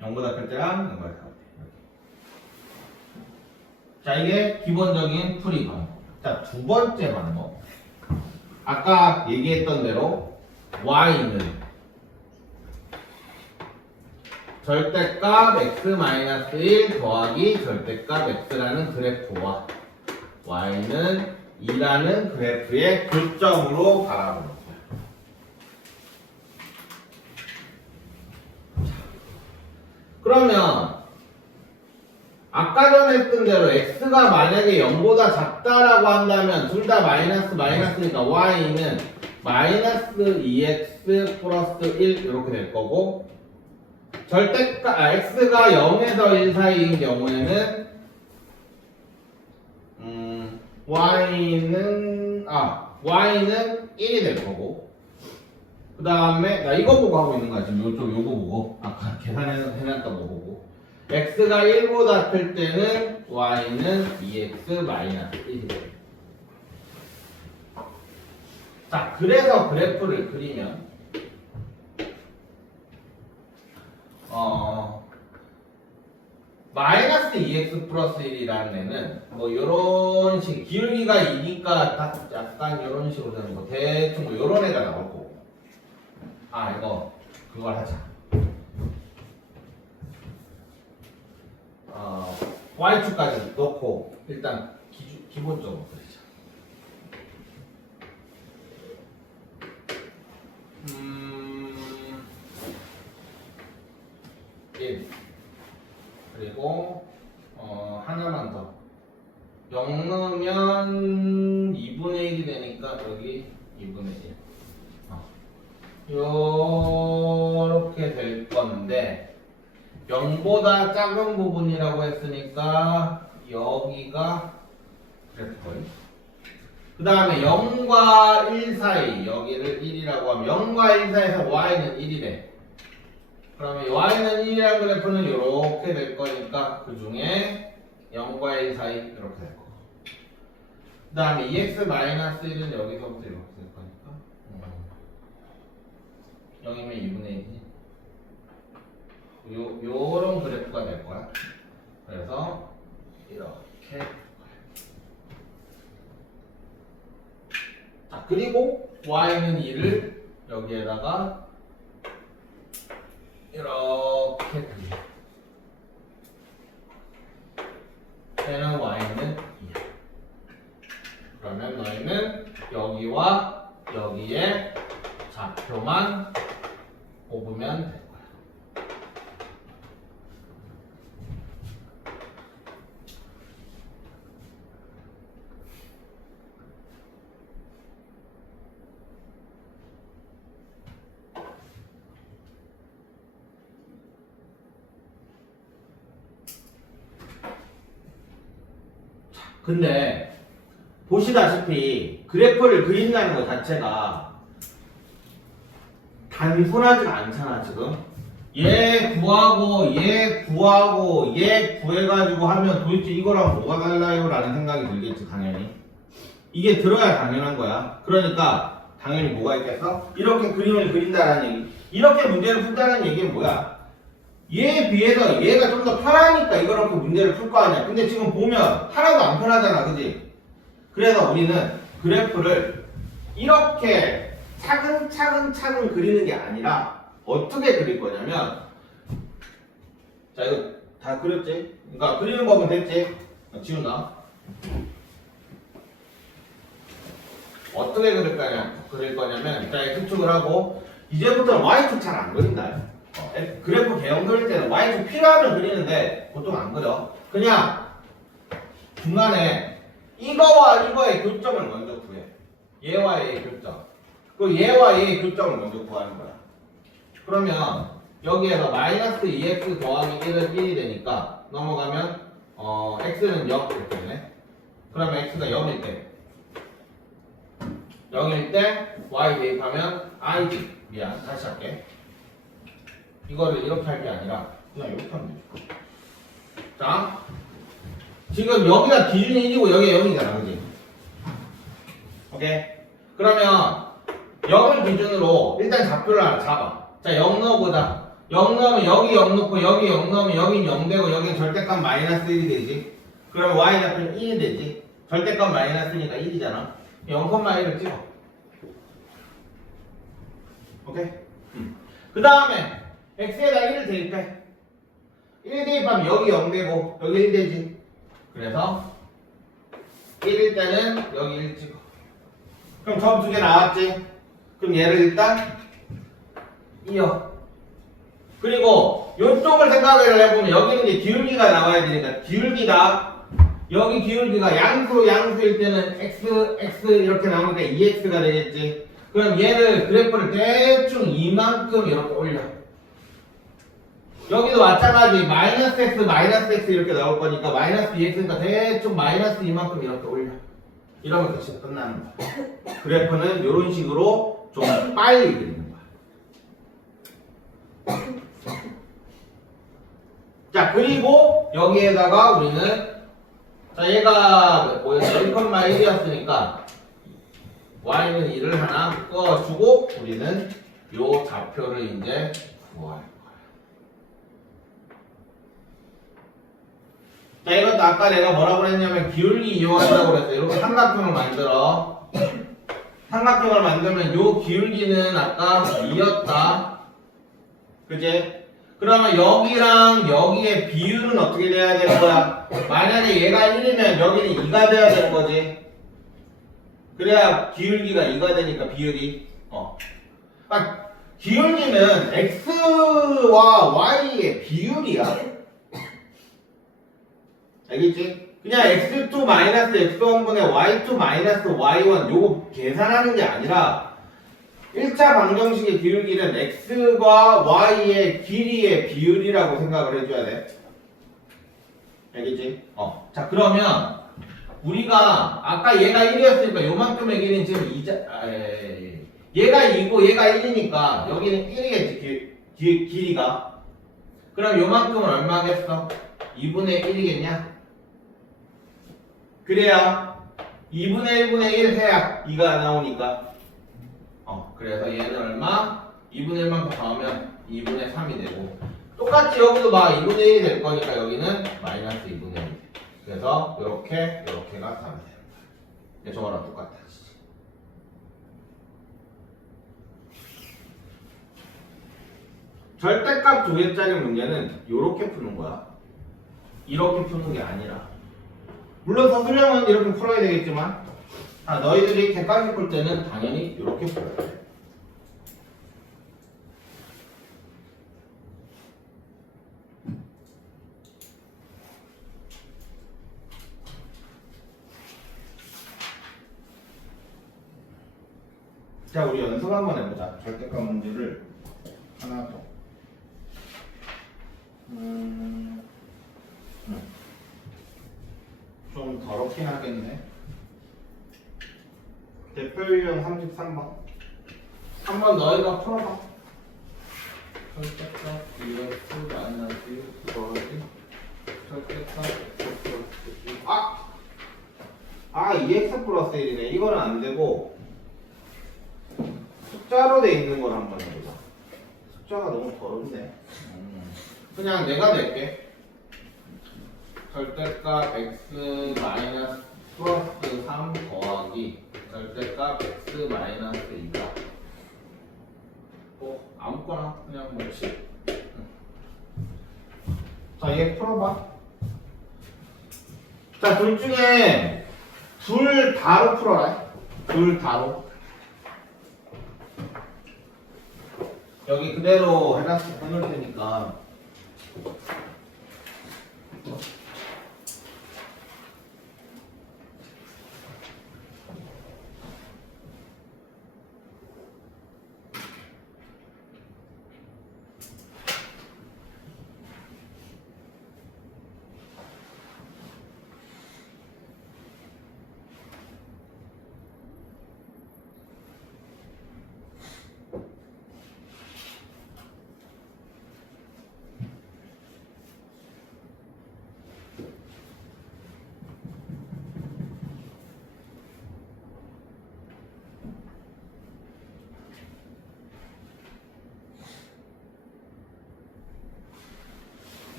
0보다 클 때랑 0보다 작을 때. 자, 이게 기본적인 풀이 방법. 자, 두 번째 방법. 아까 얘기했던 대로 y는 절대값 x-1 더하기 절대값 x라는 그래프와 y는 2라는 그래프의 교점으로 바라보는 거야. 그러면 아까 전에 했던 대로 x가 만약에 0보다 작다라고 한다면 둘 다 마이너스니까 y는 마이너스 2x 플러스 1 이렇게 될 거고, 절대값 x가 0에서 1 사이인 경우에는 y는 1이 될 거고, 그 다음에 나 이거 보고 하고 있는 거야 지금. 요거 보고 아까 계산해놨던 거 보고, x가 1보다 클 때는 y는 2x 마이너스 1이 돼요. 자, 그래서 그래프를 그리면 마이너스 2x 플러스 1이라는 애는 뭐 요런 식, 기울기가 2니까 딱 약간 요런 식으로 되는 거, 대충 뭐 요런 애가 나올 거고. 이거 그걸 하자. y축까지 넣고 일단 기본적으로 그리자. 2분의 1. 요렇게 될 건데 0보다 작은 부분이라고 했으니까 여기가 그래프거든요. 그 다음에 0과 1 사이 여기를 1이라고 하면 0과 1 사이에서 y는 1이래. 그러면 y는 1이라는 그래프는 이렇게 될 거니까 그 중에 0과 1 사이 이렇게 될 거고. 그 다음에 2x-1은 여기서부터 이렇게 될 거니까 0이면 2분의 1이 요런 그래프가 될 거야. 그래서 이렇게 자, 그리고 y는 2를 여기에다가 이렇게 그려. 얘는 y는 2야. 그러면 너희는 여기와 여기에 좌표만 뽑으면 될 거야. 근데 보시다시피 그래프를 그린다는 것 자체가 단순하지가 않잖아. 지금 얘 구하고 얘 구하고 얘 구해가지고 하면 도대체 이거랑 뭐가 달라요? 라는 생각이 들겠지. 당연히 이게 들어야 당연한 거야. 그러니까 당연히 뭐가 있겠어? 이렇게 그림을 그린다라는 얘기. 이렇게 문제를 푼다는 얘기는 뭐야? 얘에 비해서 얘가 좀 더 편하니까 이렇게 문제를 풀 거 아니야. 근데 지금 보면 하나도 안 편하잖아. 그지? 그래서 우리는 그래프를 이렇게 차근차근 그리는 게 아니라 어떻게 그릴 거냐면, 자 이거 다 그렸지? 그러니까 그리는 법은 됐지? 지훈아 어떻게 그릴 거냐면, 자 X축을 하고 이제부터는 Y축 잘 안 그린다. 그래프 개형 그릴 때는 Y축 필요하면 그리는데 보통 안 그려. 그냥 중간에 이거와 이거의 교점을 먼저 구해. 얘와 얘의 교점. 그리고 얘와 얘의 교점을 먼저 구하는 거야. 그러면 여기에서 마이너스 2x 더하기 1은 1이 되니까 넘어가면 x는 0 이렇게 되네. 그러면 x가 0일 때 0일 때 y 대입하면 i지. 미안, 다시 할게. 이거를 이렇게 할 게 아니라 그냥 이렇게 하면 되죠. 자, 지금 여기가 기준이 1이고 여기가 0이잖아. 그지? 오케이? 그러면 0을 기준으로 일단 좌표를 하나 잡아. 자, 0 넣어보자. 0 넣으면 여기 0 넣고 여기 0 넣으면 여긴 0 되고 여긴 절대값 마이너스 1이 되지. 그럼 y 좌표는 1이 되지. 절대값 마이너스니까 1이잖아. 0,1을 찍어. 오케이? 그 다음에 x에다 1을 대입해. 1 대입하면 여기 0 되고 여기 1 되지. 그래서 1일 때는 여기 1 찍어. 그럼 점 두 개 나왔지? 그럼 얘를 일단 이어. 그리고 이쪽을 생각을 해보면 여기는 이제 기울기가 나와야 되니까 기울기가 여기 기울기가 양수일 때는 x 이렇게 나오니까 2x가 되겠지. 그럼 얘를 그래프를 대충 이만큼 이렇게 올려. 여기도 마찬가지 마이너스 x 이렇게 나올 거니까 마이너스 2x니까 대충 마이너스 이만큼 이렇게 올려. 이러면 끝이 끝나는 거야. 그래프는 이런 식으로 좀 빨리 그리는 거야. 자, 그리고 여기에다가 우리는 자 얘가 뭐였어? 1,1이었으니까 y는 2를 하나 묶어주고 우리는 요 좌표를 이제 구할 거야. 자, 이것도 아까 내가 뭐라고 했냐면 기울기 이용한다고 그랬어. 이렇게 삼각형을 만들어. 삼각형을 만들면 요 기울기는 아까 2였다. 그지? 그러면 여기랑 여기의 비율은 어떻게 돼야 되는 거야? 만약에 얘가 1이면 여기는 2가 돼야 되는 거지. 그래야 기울기가 2가 되니까 비율이 기울기는 x와 y의 비율이야. 알겠지? 그냥 x2 마이너스 x1분의 y2 마이너스 y1 요거 계산하는 게 아니라 1차 방정식의 기울기는 x과 y의 길이의 비율이라고 생각을 해줘야 돼. 알겠지? 자 그러면 우리가 아까 얘가 1이었으니까 요만큼의 길이는 지금 얘가 2고 얘가 1이니까 여기는 1이겠지 길이가. 그럼 요만큼은 얼마겠어? 2분의 1이겠냐? 그래야 2분의 1분의 1 해야 2가 나오니까 그래서 얘는 얼마? 2분의 1만큼 더하면 2분의 3이 되고 똑같이 여기도 막 2분의 1이 될 거니까 여기는 마이너스 2분의 1. 그래서 요렇게가 답이 되는 거야. 저거랑 똑같아. 절대값 두 개짜리 문제는 요렇게 푸는 거야. 이렇게 푸는 게 아니라. 물론 서술형은 이렇게 풀어야 되겠지만 너희들이 객관식 풀 때는 당연히 이렇게 풀어야 돼. 자, 우리 연습 한번 해보자. 절대값 문제를 하나 더. 좀 더럽긴 하겠네. 대표 유형 33번. 한번 너희가 풀어봐. 절대값 EX 마이너스 더하기 절대값 EX 플러스 1이네. 이거는 안 되고 숫자로 돼 있는 걸 한번 해보자. 숫자가 너무 더럽네. 그냥 내가 낼게. 절대값 x 마이너스 플러스 3 더하기 절대값 x 마이너스 2가 아무거나 그냥 뭐 7. 자, 얘 풀어봐. 자, 둘 중에 둘 다로 풀어라. 둘 다로. 여기 그대로 해놨을 해놓을 테니까.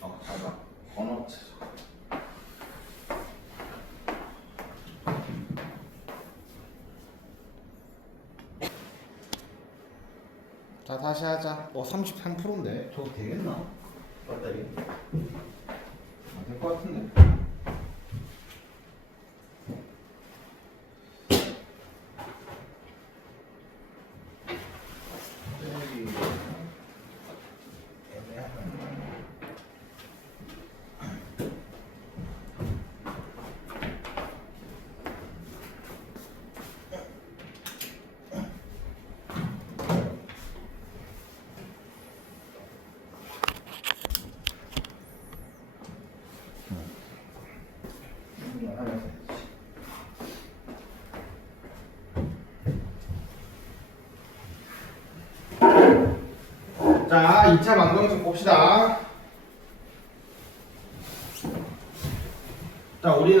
잠깐 번호 찾아. 자, 다시 하자. 33%인데 저거 되겠나? 배터리 될 것 같은데. 자, 2차 방정식 봅시다. 자, 우리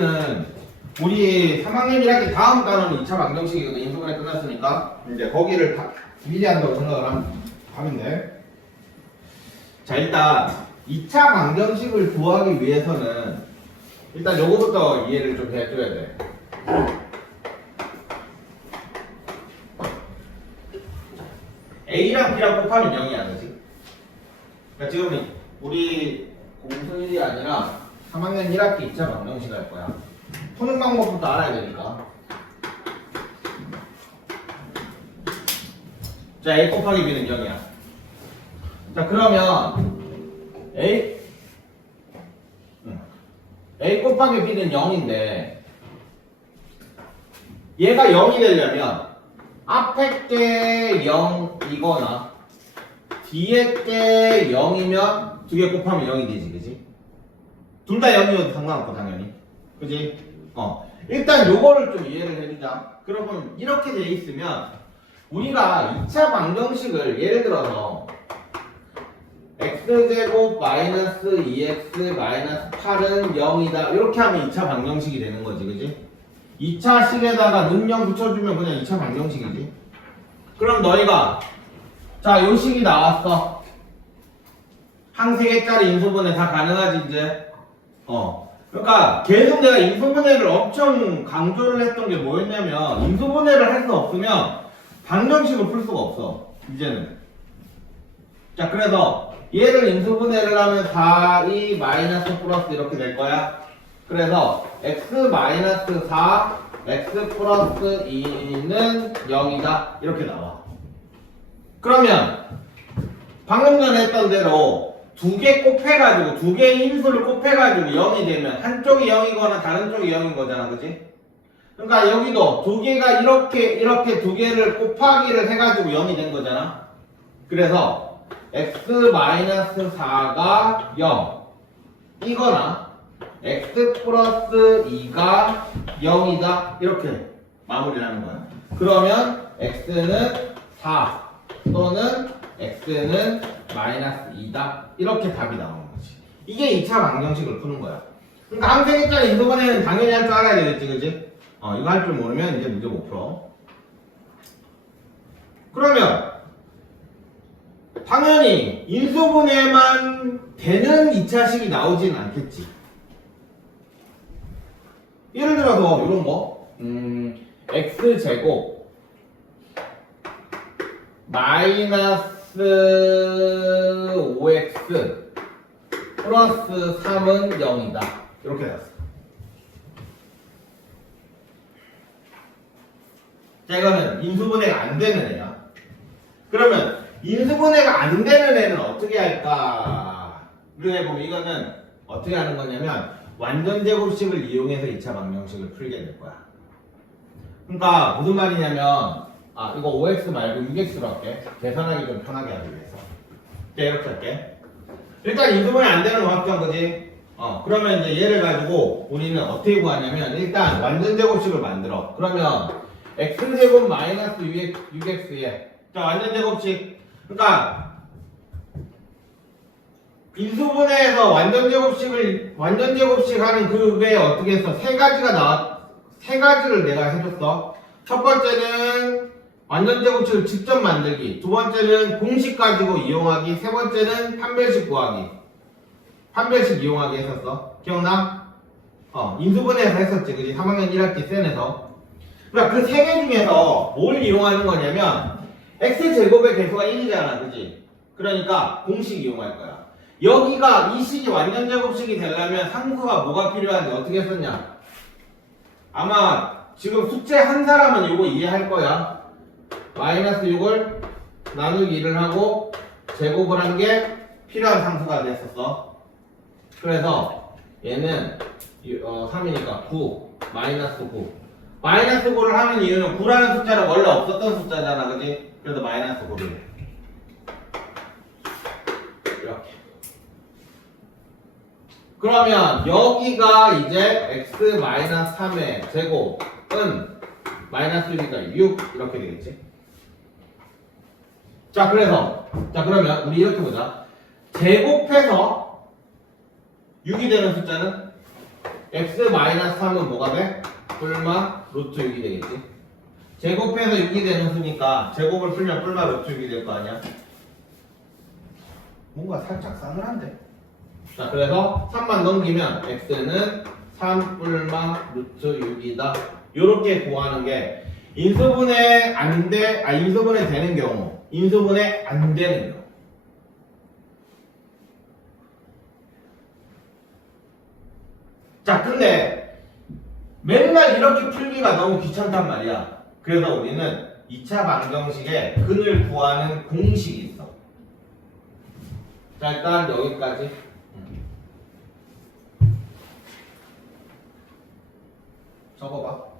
3학년 1학기 다음 단원은 2차 방정식이거든. 인수분해 끝났으니까 이제 거기를 미리 한다고 생각을 하면 돼. 자, 일단 2차 방정식을 구하기 위해서는 일단 요거부터 이해를 좀 해줘야 돼. A랑 B랑 곱하면 0이야, 그치? 그러니까 지금 우리 공수일이 아니라 3학년 1학기 2차 방정식 할 거야. 푸는 방법부터 알아야 되니까. 자, A 곱하기 B는 0이야. 자, 그러면 A 곱하기 b는 0인데 얘가 0이 되려면 앞에 게 0이거나 뒤에 게 0이면 두 개 곱하면 0이 되지, 그지? 둘 다 0이어도 상관없고 당연히, 그지? 일단 요거를 좀 이해를 해주자. 그러면 이렇게 돼 있으면 우리가 2차 방정식을 예를 들어서 x제곱 마이너스 2x 마이너스 8은 0이다 이렇게 하면 2차 방정식이 되는 거지, 그지? 2차 식에다가 능령 붙여주면 그냥 2차 방정식이지. 그럼 너희가 자, 요 식이 나왔어. 한 3개짜리 인수분해 다 가능하지 이제. 그러니까 계속 내가 인수분해를 엄청 강조를 했던 게 뭐였냐면 인수분해를 할 수 없으면 방정식을 풀 수가 없어 이제는. 자, 그래서 얘를 인수분해를 하면 4, 2, 마이너스 플러스 이렇게 될 거야. 그래서 x 마이너스 4, x 플러스 2는 0이다 이렇게 나와. 그러면 방금 전에 했던 대로 두 개 곱해가지고 두 개의 인수를 곱해가지고 0이 되면 한쪽이 0이거나 다른 쪽이 0인 거잖아, 그치? 그러니까 여기도 두 개가 이렇게 두 개를 곱하기를 해가지고 0이 된 거잖아. 그래서 x-4가 0 이거나 x 플러스 2가 0이다 이렇게 마무리를 하는 거야. 그러면 x는 4 또는 x는 마이너스 2다 이렇게 답이 나오는 거지. 이게 2차 방정식을 푸는 거야. 그러니까 한 3개짜리 인수분해는 당연히 할 줄 알아야 되겠지, 그지? 이거 할 줄 모르면 이제 문제 못 풀어. 그러면 당연히 인수분해만 되는 2차식이 나오지는 않겠지. 예를 들어서 이런 거 x제곱 마이너스 5x 플러스 3은 0이다 이렇게 나왔어. 자, 이거는 인수분해가 안 되는 애야. 그러면 인수분해가 안 되는 애는 어떻게 할까? 이렇게 보면 이거는 어떻게 하는 거냐면 완전제곱식을 이용해서 2차 방정식을 풀게 될 거야. 그러니까 무슨 말이냐면 이거 5x 말고 6x로 할게. 계산하기 좀 편하게 하기 위해서. 자, 이렇게 할게. 일단 인수분해 안 되는 거 확정한 거지. 그러면 이제 얘를 가지고 우리는 어떻게 구하냐면 일단 완전제곱식을 만들어. 그러면 x제곱 마이너스 6x에 자, 완전제곱식. 그러니까 인수분해에서 완전제곱식 하는 그게 어떻게 했어? 세 가지를 내가 해줬어. 첫 번째는 완전제곱식을 직접 만들기, 두 번째는 공식 가지고 이용하기, 세 번째는 판별식 구하기. 판별식 이용하기 했었어. 기억나? 인수분해에서 했었지, 그지? 3학년 1학기 센에서. 그러니까 그 세 개 중에서 뭘 이용하는 거냐면 x제곱의 개수가 1이잖아, 그지? 그러니까 공식 이용할 거야. 여기가 이 식이 완전제곱식이 되려면 상수가 뭐가 필요한지 어떻게 했었냐? 아마 지금 숙제 한 사람은 이거 이해할 거야. 마이너스 6을 나누기 1을 하고 제곱을 한 게 필요한 상수가 됐었어. 그래서 얘는 3이니까 9 마이너스 9 마이너스 9를 하는 이유는 9라는 숫자는 원래 없었던 숫자잖아, 그지? 그래서 마이너스 9를 이렇게. 그러면 여기가 이제 x-3의 제곱은 마이너스 6이니까 6 이렇게 되겠지? 자, 그러면 우리 이렇게 보자. 제곱해서 6이 되는 숫자는 x-3은 뭐가 돼? 뿔마 루트 6이 되겠지? 제곱해서 6이 되는 수니까 제곱을 풀면 뿔마 루트 6이 될 거 아니야? 뭔가 살짝 싸늘한데? 자, 그래서 3만 넘기면 x는 3 뿔마 루트 6이다 요렇게 구하는 게 인수분해 인수분해 되는 경우, 인수분해 안 되는 경우. 자, 근데 맨날 이렇게 풀기가 너무 귀찮단 말이야. 그래서 우리는 2차 방정식에 근을 구하는 공식이 있어. 자, 일단 여기까지. 적어봐.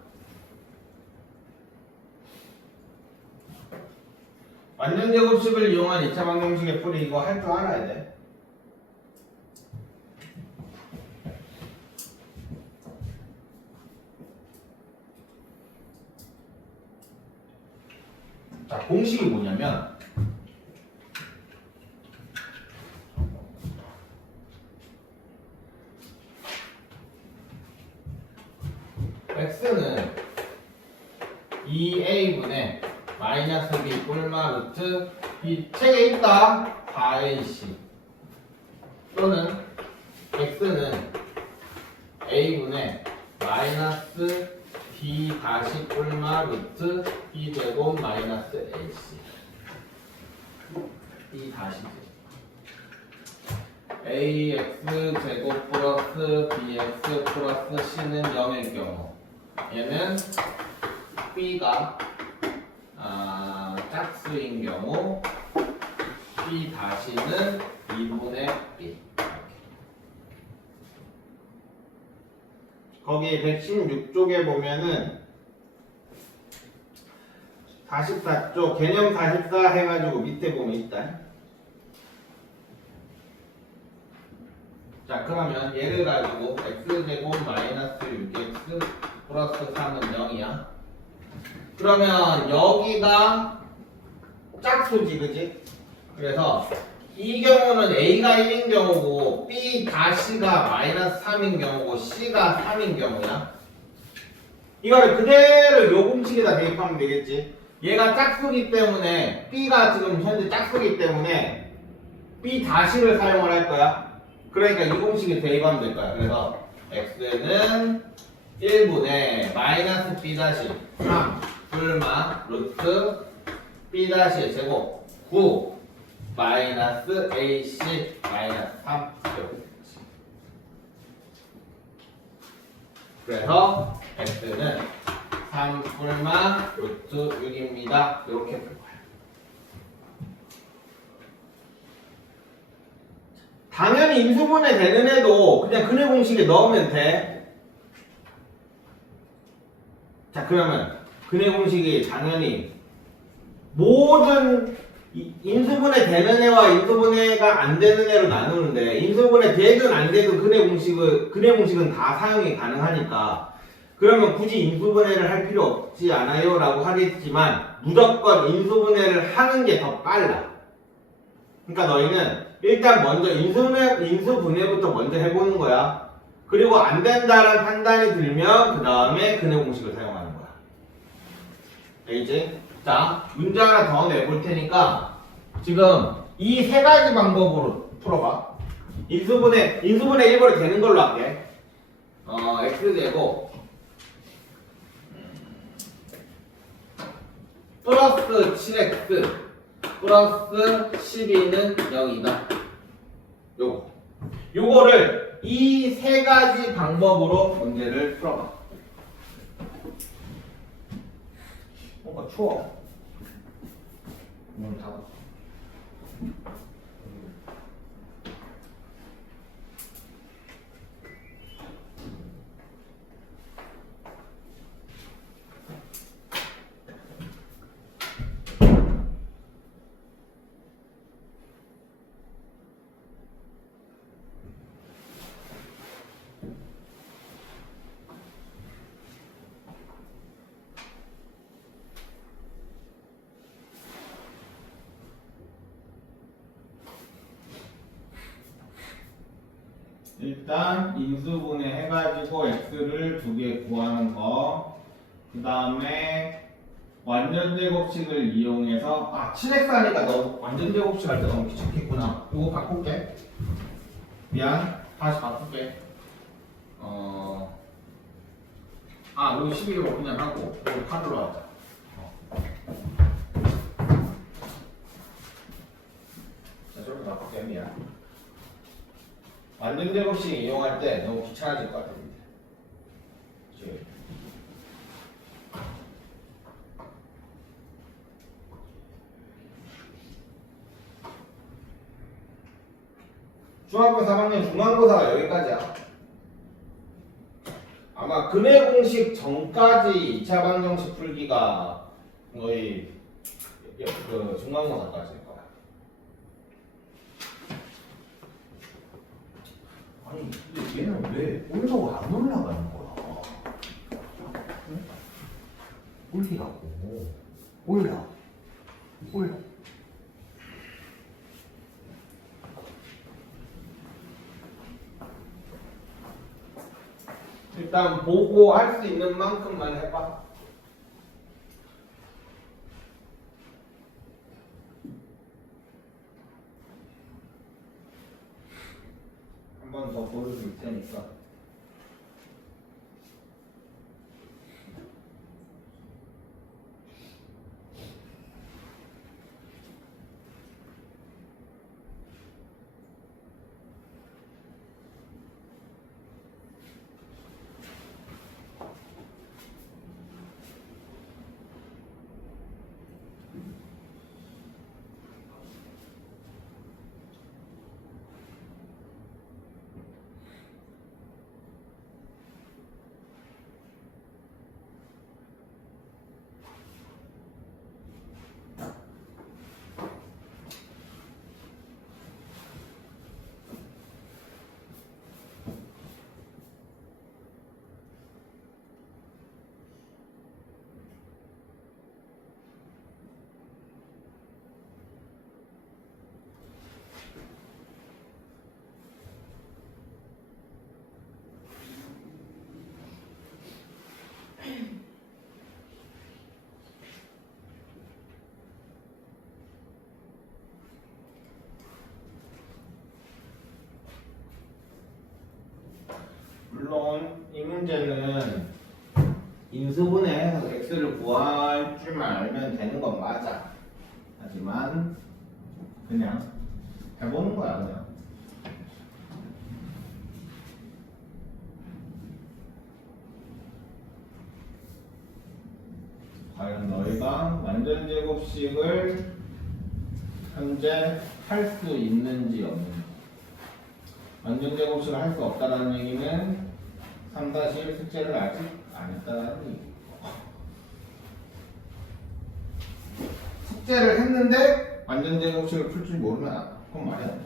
완전 제곱식을 이용한 2차 방정식의 풀이 이거 할 줄 알아야 돼. 자, 공식이 뭐냐면 x는 2a분의 마이너스 b 꿀마 루트 b 책에 있다 4ac 또는 x는 a분의 마이너스 b 다시 꿀마 루트 b 제곱 마이너스 ac b 다시 ax 제곱 플러스 bx 플러스 c는 0일 경우 얘는 b가 짝수인 경우 b 다시는 2분의 b 거기 116쪽에 보면은 44쪽 개념 44 해가지고 밑에 보면 있다. 자 그러면 얘를 가지고 x제곱 마이너스 6x 플러스 3은 0이야. 그러면 여기가 짝수지 그지? 그래서 이 경우는 a가 1인 경우고 b 다시가 마이너스 3인 경우고 c가 3인 경우야. 이거를 그대로 요 공식에다 대입하면 되겠지. 얘가 짝수기 때문에 b가 지금 현재 짝수기 때문에 b 다시를 사용을 할 거야. 그러니까 이 공식에 대입하면 될 거야. 그래서 x는 1분의 마이너스 b 다시 3 불마 루트 b 다시 제곱 9 마이너스 ac 마이너스 3 그래서 x는 3 불마 루트 6입니다. 이렇게 풀 거야. 당연히 인수분해 되는 애도 그냥 근해 공식에 넣으면 돼. 자 그러면 근해 공식이 당연히 모든 인수분해 되는 애와 인수분해가 안 되는 애로 나누는데 인수분해 되든 안 되든 근해 공식은 다 사용이 가능하니까 그러면 굳이 인수분해를 할 필요 없지 않아요 라고 하겠지만 무조건 인수분해를 하는 게 더 빨라. 그러니까 너희는 일단 먼저 인수분해부터 먼저 해보는 거야. 그리고 안 된다는 판단이 들면 그 다음에 근해 공식을 사용하는 거야. 알겠지? 자, 문제 하나 더 내볼 테니까 지금 이 세 가지 방법으로 풀어봐. 인수분해 일부러 되는 걸로 할게. x제곱 플러스 7x 플러스 12는 0이다. 요거를 이 세 가지 방법으로 문제를 풀어봐. 뭔가 추워. 문 닫아. 일단 인수분해 해가지고 x를 2개 구하는 거. 그 다음에 완전제곱식을 이용해서 7x 하니까 너 완전제곱식 할 때 너무 귀찮겠구나. 이거 바꿀게. 미안. 다시 바꿀게. 여기 11로 그냥 하고 여기 8으로 하자. 자, 저렇게 바꿀게. 미안. 완전제곱식 이용할 때 너무 귀찮아질 것 같은데. 중학교 3학년 중간고사가 여기까지야. 아마 근해 공식 전까지 2차 방정식 풀기가 거의 그 중간고사까지일 거야. 아니 근데 얘는 왜 올라가 안 올라가는 거야? 응? 올리라고. 올라. 올라. 일단 보고 할 수 있는 만큼만 해봐. 한 번 더 보여줄 테니까. 물론 이 문제는 인수분해해서 x를 구할 줄만 알면 되는 건 맞아. 하지만 그냥 해보는 거야 그냥. 과연 너희가 완전 제곱식을 현재 할 수 있는지 없는지. 완전 제곱식을 할 수 없다는 얘기는 3-1 숙제를 아직 안 했다는 얘기고, 숙제를 했는데 완전 제곱식을 풀 줄 모르면 그건 말이 안 돼.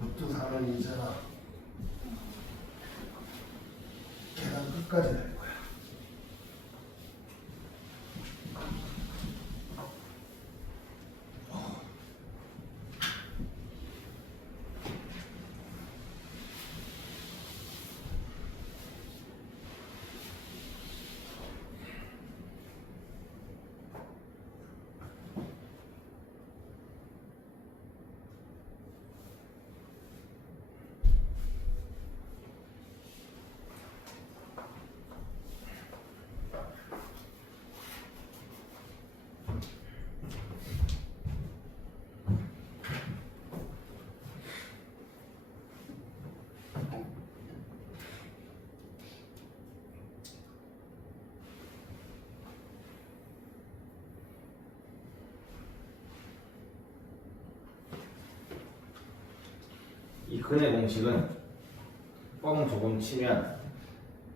루트 4는 2잖아. 계산 끝까지 날 거야. 이 근해 공식은 뻥 조금 치면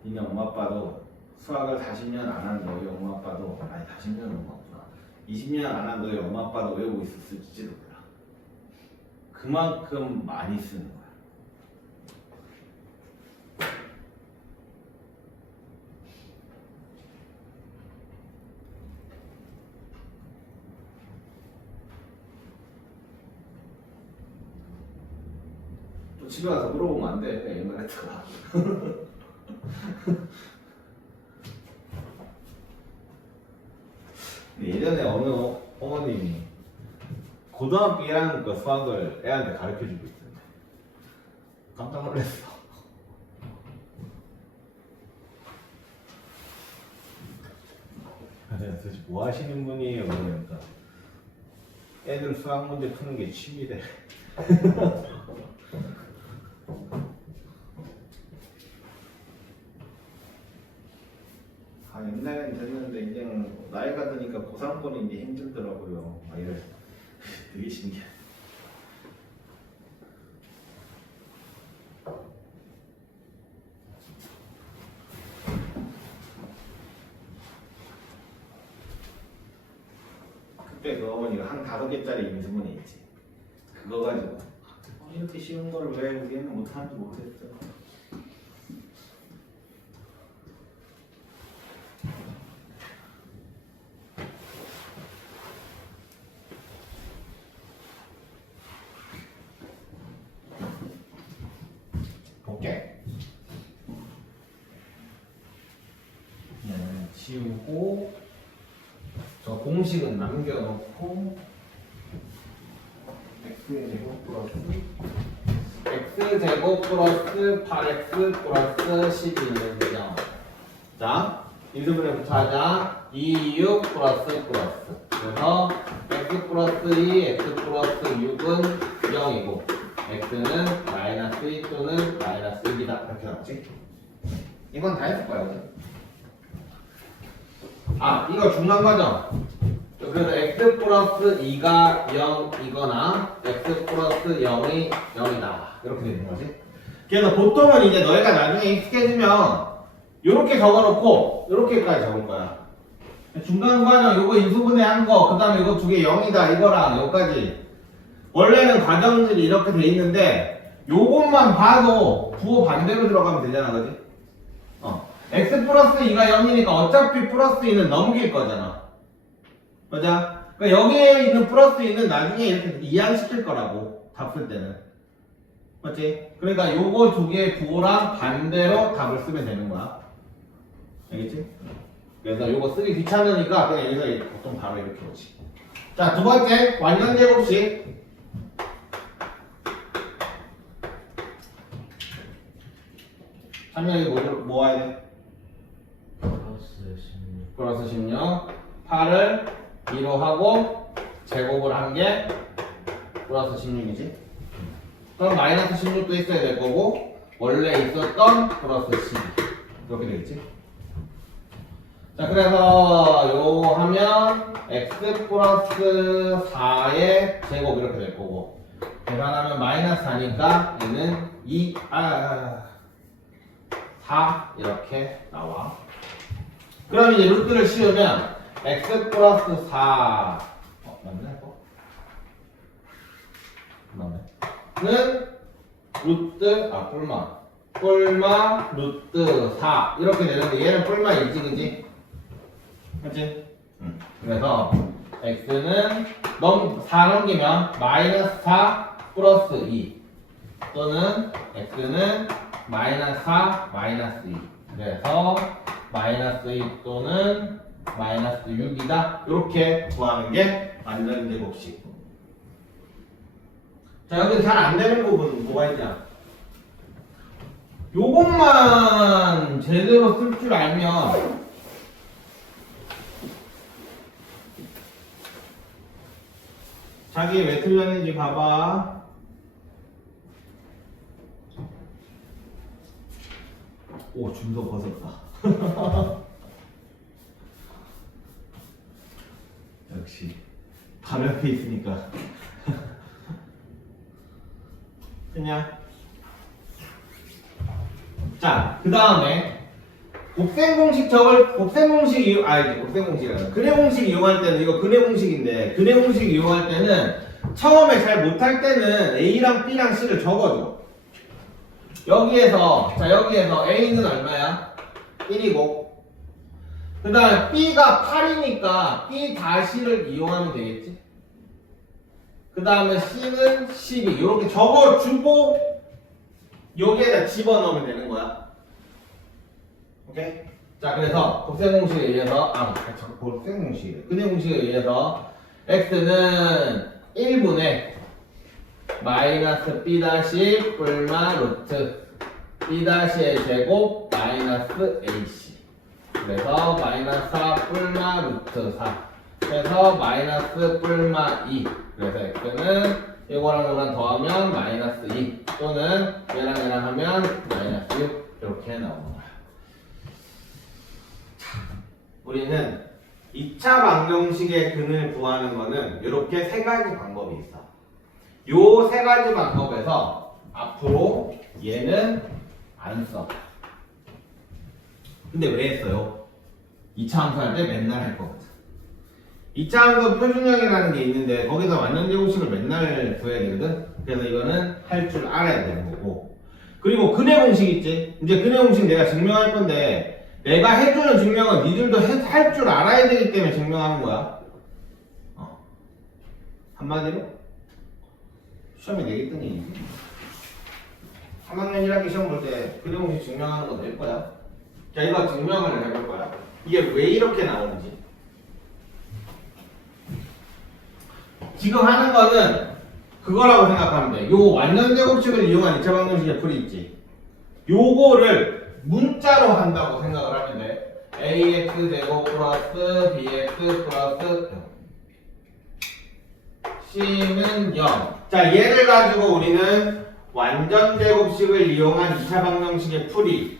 니네 엄마 아빠도 수학을 40년 안 한 너희 엄마 아빠도, 아니 40년은 없구나, 20년 안 한 너희 엄마 아빠도 외우고 있었을지도 몰라. 그만큼 많이 쓰는 거야. 또 집에 가서 물어보면 안 돼. 그냥 옛날에 했다가. 예전에 어느 어머님이 고등학교 1학년 거 수학을 애한테 가르쳐 주고 있던데 깜짝 놀랐어. 도대체 뭐 하시는 분이에요? 그러니까 애들 수학 문제 푸는 게 취미래. 아 옛날엔 됐는데 이제 나이가 드니까 고3권이 이제 힘들더라고요. 아 이래 되게 신기해. 그때 그 어머니가 한 5개짜리 인수분해 있지. 그거 가지고 이렇게 쉬운 걸 왜 우리는 못하는지 모르겠어. 볼게. 지우고 저 공식은 남겨놓고 x제곱 플러스 8x 플러스 11은 0. 자, 인수분해부터 하자. 2, 6 플러스. 그래서 x 플러스 2, x 플러스 6은 0이고 x는 마이너스 2 또는 마이너스 1이다. 이렇게 나오지? 이건 다 했을 거야, 그지? 아, 이거 중간 과정. 그래서 x 플러스 2가 0이거나 x 플러스 0이 0이다. 이렇게 되는 거지. 그래서 보통은 이제 너희가 나중에 익숙해지면 이렇게 적어놓고 이렇게까지 적을 거야. 중간 과정 요거 인수분해한 거, 그 다음에 이거 두 개 0이다 이거랑 여기까지. 원래는 과정들이 이렇게 돼 있는데 요것만 봐도 부호 반대로 들어가면 되잖아, 그지? x 플러스 2가 0이니까 어차피 플러스 2는 넘길 거잖아. 맞아? 그러니까 여기에 있는 플러스 2는 나중에 이렇게 이항시킬 거라고, 답 쓸 때는. 맞지? 그러니까 요거 두 개의 부호랑 반대로 답을 쓰면 되는 거야. 알겠지? 그래서 요거 쓰기 귀찮으니까 그냥 여기서 보통 바로 이렇게 오지. 자, 두 번째, 완전 제곱식. 참여하기 뭐 와야 돼? 플러스 16. 8을 2로 하고 제곱을 한 게 플러스 16이지. 그럼 마이너스 16도 있어야 될 거고 원래 있었던 플러스 12 이렇게 되겠지. 자, 그래서 요 하면 x 플러스 4의 제곱 이렇게 될 거고 계산하면 마이너스 4니까 얘는 4 이렇게 나와. 그럼 이제 루트를 씌우면 x 플러스 4 맞네? 맞네. 는 루트 뿔마 루트 4 이렇게 되는데 얘는 뿔마 2지, 그지? 그치? 그래서 x는 4 넘기면 마이너스 4 플러스 2 또는 x는 마이너스 4 마이너스 2 그래서 마이너스 2 또는 마이너스 6이다. 이렇게 구하는 게 완전 제곱식. 자, 여기 잘 안 되는 부분 뭐가 있냐? 요것만 제대로 쓸 줄 알면 자기 왜 틀렸는지 봐봐. 오, 준서 벗었다. 역시 바로 옆에 있으니까. 됐냐? 자, 그 다음에 곱셈공식 곱셈공식이라 근해공식 이용할 때는 이거 근해공식인데 근해공식 이용할 때는 처음에 잘 못할 때는 A랑 B랑 C를 적어줘. 여기에서 A는 얼마야? 1이고 그 다음에 B가 8이니까 B 다시를 이용하면 되겠지? 그 다음에 C는 12 이렇게 적어주고 여기에다 집어넣으면 되는 거야. 오케이? 자, 그래서 곱셈공식에 의해서 곱셈공식이래. 근해공식에 의해서 X는 1분의 마이너스 B 다시 뿔마 루트 B 다시의 제곱 마이너스 AC 그래서 마이너스 4 뿔마 루트 4. 그래서 마이너스 뿔마 2. 그래서 x는 이거랑 이거랑 더하면 마이너스 2 또는 얘랑 얘랑 하면 마이너스 6 이렇게 나오는 거야. 자, 우리는 2차 방정식의 근을 구하는 거는 이렇게 세 가지 방법이 있어. 요 세 가지 방법에서 앞으로 얘는 안 써. 근데 왜 했어요? 2차 함수할 때 맨날 할 거거든. 2차 함수 표준형이라는 게 있는데 거기서 완전 제곱식을 맨날 구해야 되거든. 그래서 이거는 할 줄 알아야 되는 거고. 그리고 근의 공식 있지? 이제 근의 공식 내가 증명할 건데 내가 해주는 증명은 니들도 할 줄 알아야 되기 때문에 증명하는 거야. 한마디로 시험에 내겠더니 3학년 1학기 시험 볼 때 근의 공식 증명하는 거 낼 거야. 자, 이거 증명을 해볼 거야. 이게 왜 이렇게 나오는지. 지금 하는 거는 그거라고 생각하면 돼. 요 완전 제곱식을 이용한 2차 방정식의 풀이 있지. 요거를 문자로 한다고 생각을 하면 돼. ax 제곱 플러스 bx 플러스 c는 0. 자, 얘를 가지고 우리는 완전 제곱식을 이용한 2차 방정식의 풀이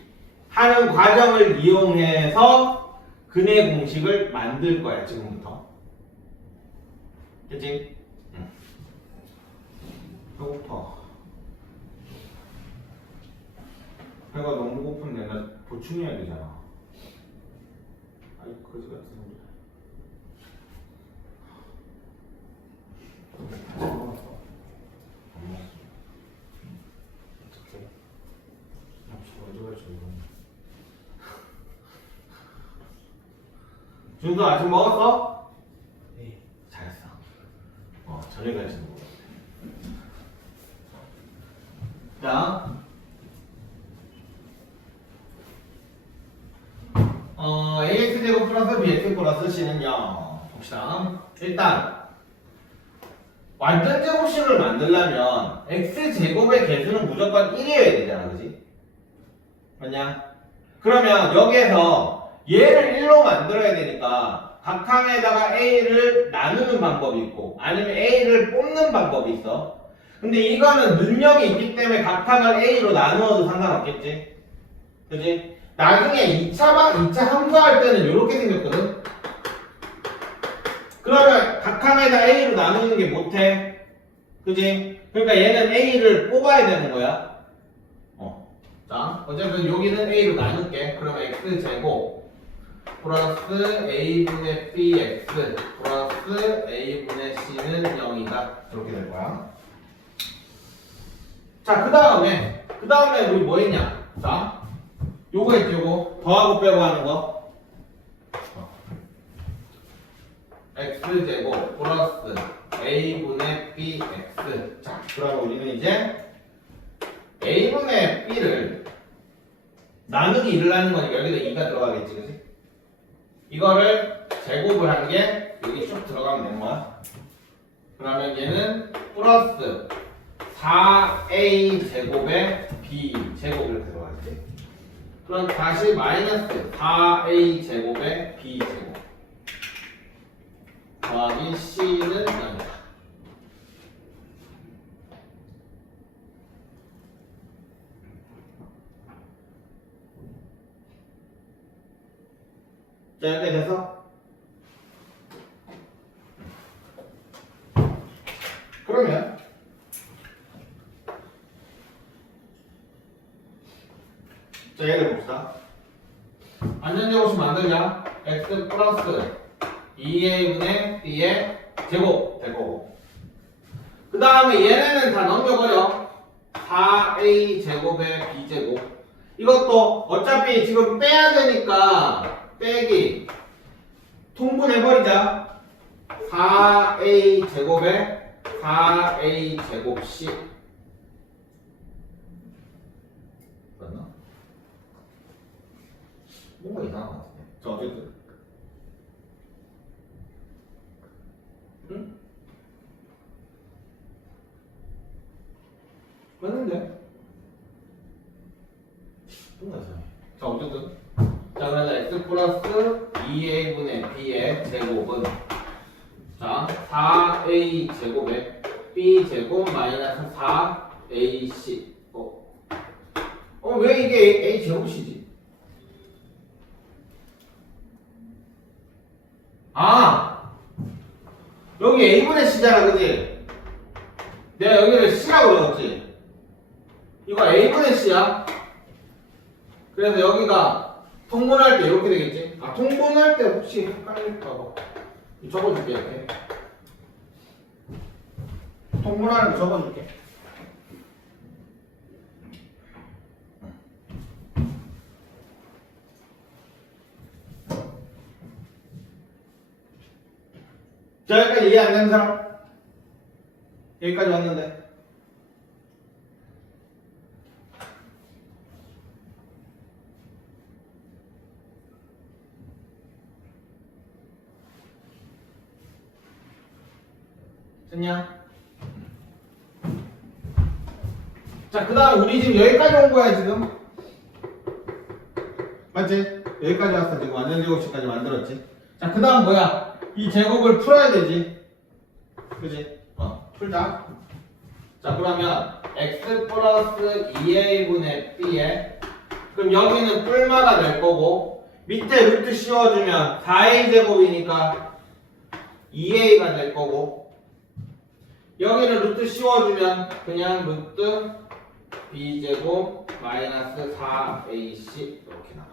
하는 과정을 이용해서 근의 공식을 만들 거야, 지금부터. 그치? 응. 배고파. 배가 너무 고픈데 나 보충해야 되잖아. 아이, 거지 같은 소리. 잘 먹었어? 안 먹었어. 어떡해? 먼저 가르쳐, 이거. 준서 아침 먹었어? 네. 잘했어. 저녁에 아침 먹어. 자, ax 제곱 플러스 bx 플러스 c는 0. 봅시다. 일단 완전 제곱식을 만들려면 x 제곱의 개수는 무조건 1이어야 되잖아, 그지? 맞냐? 그러면 여기에서 얘를 1로 만들어야 되니까 각 칸에다가 a를 나누는 방법이 있고 아니면 a를 뽑는 방법이 있어. 근데 이거는 능력이 있기 때문에 각 칸을 a로 나누어도 상관없겠지? 그지? 나중에 2차 함수할 때는 이렇게 생겼거든? 그러면 각 칸에다 a로 나누는 게 못해. 그지? 그러니까 얘는 a를 뽑아야 되는 거야. 자, 어쨌든 여기는 a로 나눌게. 그러면 x제곱 플러스 a분의 bx 플러스 a분의 c는 0이다. 이렇게 될 거야. 자, 그 다음에 우리 뭐 했냐? 자, 요거 했지, 요거. 더하고 빼고 하는 거. x제곱 플러스 a분의 bx. 자, 그러면 우리는 이제 a분의 b를 나누기 1을 하는 거니까 여기다 2가 들어가겠지, 그치? 이거를 제곱을 한 게 여기 쭉 들어가면 되는 거야. 그러면 얘는 플러스 4a 제곱에 b 제곱 이렇게 들어가겠지? 그럼 다시 마이너스 4a 제곱에 b 제곱 더하기 c는 0이다. 자, 이렇게 돼서 그러면 자, 얘를 봅시다. 완전 제곱식 만들자. x 플러스 2a분의 b의 제곱 될 거고. 그 다음에 얘네는 다 넘겨버려. 4a 제곱의 b 제곱. 이것도 어차피 지금 빼야 되니까 빼기 통분해버리자. 4a 제곱에 4a 제곱 c. 맞나? 뭔가 이상한 것 같은데. 자, 어쨌든 응? 맞는데? 뭔가 이상해. 자, 어쨌든 자, 그래서 x 플러스 2a분의 b의 제곱은 자 4a 제곱에 b 제곱 마이너스 4ac 왜 이게 a 제곱이지? 아 여기 a분의 c잖아 그지? 내가 여기를 c라고 적었지? 이거 a분의 c야. 그래서 여기가 통분할 때 이렇게 되겠지? 아 통분할 때 혹시 헷갈릴까봐 적어줄게 이렇게. 통분하는 거 적어줄게. 자 여기까지 이해 안 되는 사람? 여기까지 왔는데 됐냐? 자 그 다음 우리 지금 여기까지 온 거야 지금 맞지? 여기까지 왔어 지금 완전 제곱식까지 만들었지. 자 그 다음 뭐야? 이 제곱을 풀어야 되지 그지? 풀자. 자 그러면 x 플러스 2a분의 b에 그럼 여기는 뿔마가 될 거고 밑에 루트 씌워주면 4a 제곱이니까 2a가 될 거고 여기는 루트 씌워주면 그냥 루트 b제곱 마이너스 4ac 이렇게 나와.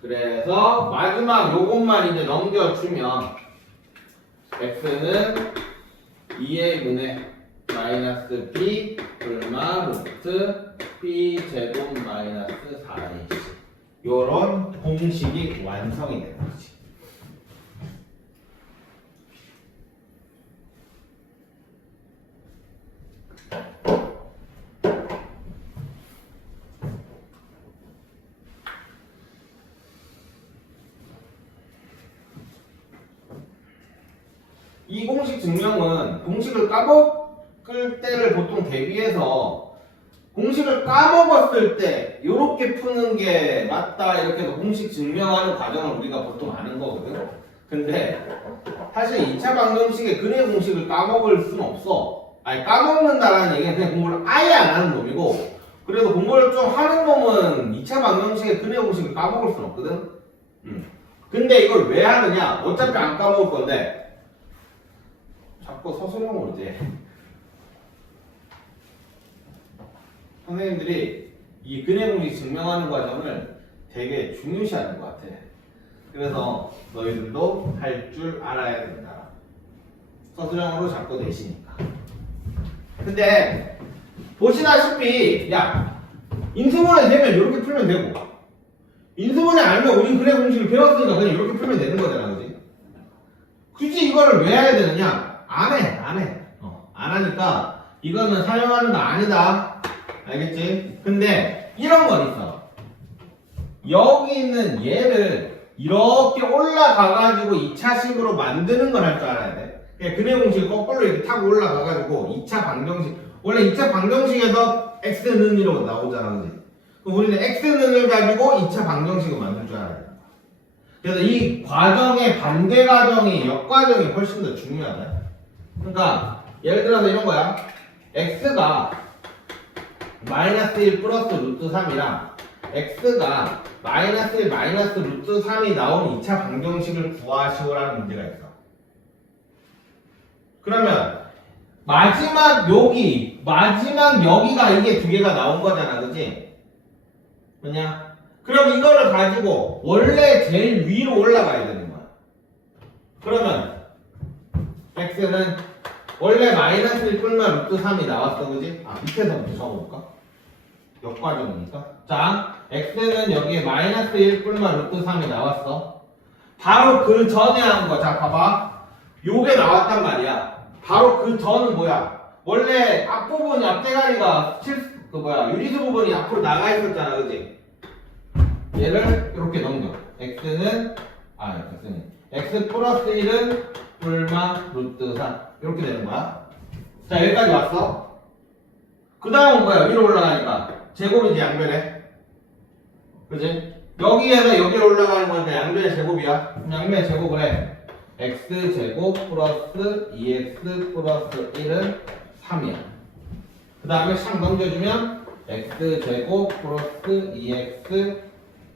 그래서 마지막 요것만 이제 넘겨주면 x는 2a분의 마이너스 b 얼마 루트 b 제곱 마이너스 4ac 요런 공식이 완성이 되는 거지. 이 공식 증명은 공식을 까먹을 때를 보통 대비해서 공식을 까먹었을 때 이렇게 푸는 게 맞다 이렇게 해서 공식 증명하는 과정을 우리가 보통 아는 거거든. 근데 사실 2차 방정식의 근해 공식을 까먹을 수는 없어. 아니 까먹는다라는 얘기는 그냥 공부를 아예 안 하는 놈이고 그래도 공부를 좀 하는 놈은 2차 방정식의 근해 공식을 까먹을 수는 없거든. 근데 이걸 왜 하느냐? 어차피 안 까먹을 건데 자꾸 서술형으로 이제 선생님들이 이 근해 공식 증명하는 과정을 되게 중요시하는 것 같아. 그래서 너희들도 할 줄 알아야 된다. 서술형으로 자꾸 내시니까. 근데 보시다시피 야 인수분해 되면 이렇게 풀면 되고 인수분해 알면 우리 근해 공식을 배웠으니까 그냥 이렇게 풀면 되는 거잖아, 그지? 굳이 이거를 왜 해야 되느냐? 안 해. 안 하니까 이거는 사용하는 거 아니다. 알겠지? 근데 이런 건 있어. 여기 있는 얘를 이렇게 올라가가지고 2차식으로 만드는 걸 할 줄 알아야 돼. 그냥 근해 공식이 거꾸로 이렇게 타고 올라가가지고 2차 방정식. 원래 2차 방정식에서 x는 이라고 나오잖아, 그지? 그럼 우리는 x는을 가지고 2차 방정식을 만들 줄 알아야 돼. 그래서 이 과정의 반대 과정이 역과정이 훨씬 더 중요하다. 그러니까 예를 들어서 이런 거야. x가 마이너스 1 플러스 루트 3이랑 x가 마이너스 1 마이너스 루트 3이 나온 2차 방정식을 구하시오라는 문제가 있어. 그러면 마지막 여기가 이게 두 개가 나온 거잖아, 그치? 뭐냐? 그럼 이거를 가지고 원래 제일 위로 올라가야 되는 거야. 그러면 x는 원래 마이너스 1 뿔마 루트 3이 나왔어, 그지? 밑에서부터 적어볼까? 역과정이니까. 자, x는 여기에 마이너스 1 뿔마 루트 3이 나왔어. 바로 그 전에 한 거. 자, 봐봐. 요게 나왔단 말이야. 바로 그 전은 뭐야? 원래 앞부분이, 앞대가리가 유리수 부분이 앞으로 나가 있었잖아, 그지? 얘를 이렇게 넘겨. x는 x 플러스 1은 뿔마 루트 3 이렇게 되는 거야. 자 여기까지 왔어. 그 다음은 뭐야? 위로 올라가니까 제곱이지 양변에. 그지? 여기에서 여기로 올라가는 거니까 양변의 제곱이야. 그럼 양변의 제곱을 해. x제곱 플러스 2x 플러스 1은 3이야. 그 다음에 싹 넘겨주면 x제곱 플러스 2x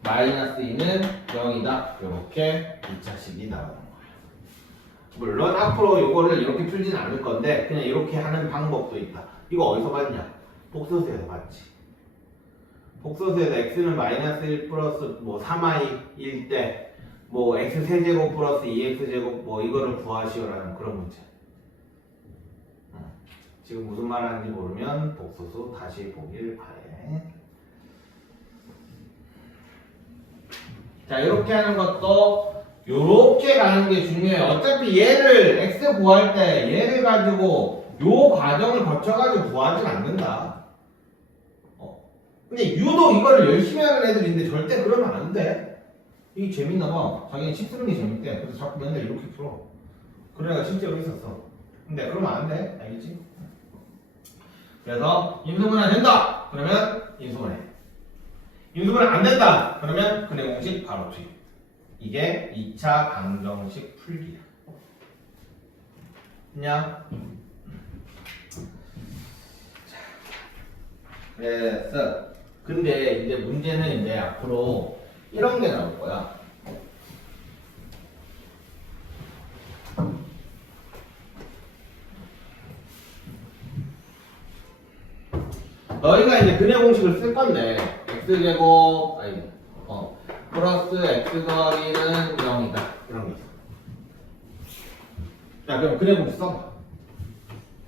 마이너스 2는 0이다. 이렇게 2차식이 나오는 거야. 물론 앞으로 이거를 이렇게 풀진 않을 건데 그냥 이렇게 하는 방법도 있다. 이거 어디서 봤냐? 복소수에서 봤지. 복소수에서 x는 마이너스 1 플러스 뭐 3i일 때 뭐 x 세제곱 플러스 2x 제곱 뭐 이거를 구하시오라는 그런 문제. 지금 무슨 말 하는지 모르면 복소수 다시 보길 바래. 자, 이렇게 하는 것도 요렇게 가는 게 중요해요. 어차피 얘를 x 구할 때 얘를 가지고 요 과정을 거쳐가지고 구하진 않는다. 근데 유독 이거를 열심히 하는 애들인데 절대 그러면 안 돼. 이게 재밌나 봐. 자기는 식 쓰는 게 재밌대. 그래서 자꾸 맨날 이렇게 풀어. 그런 애가 실제로 있었어. 근데 그러면 안 돼. 알겠지? 그래서 인수분해 된다. 그러면 인수분해. 인수분해 안 된다. 그러면 근해 공식 바로 투입. 이게 2차 방정식 풀기야. 그냥 그래서 근데 이제 문제는 이제 앞으로 이런 게 나올 거야. 너희가 이제 근해 공식을 쓸 건데 x제곱 아니 플러스 x 더하기는 0이다. 이런 게 있어. 자, 그럼 근해 공식 써봐.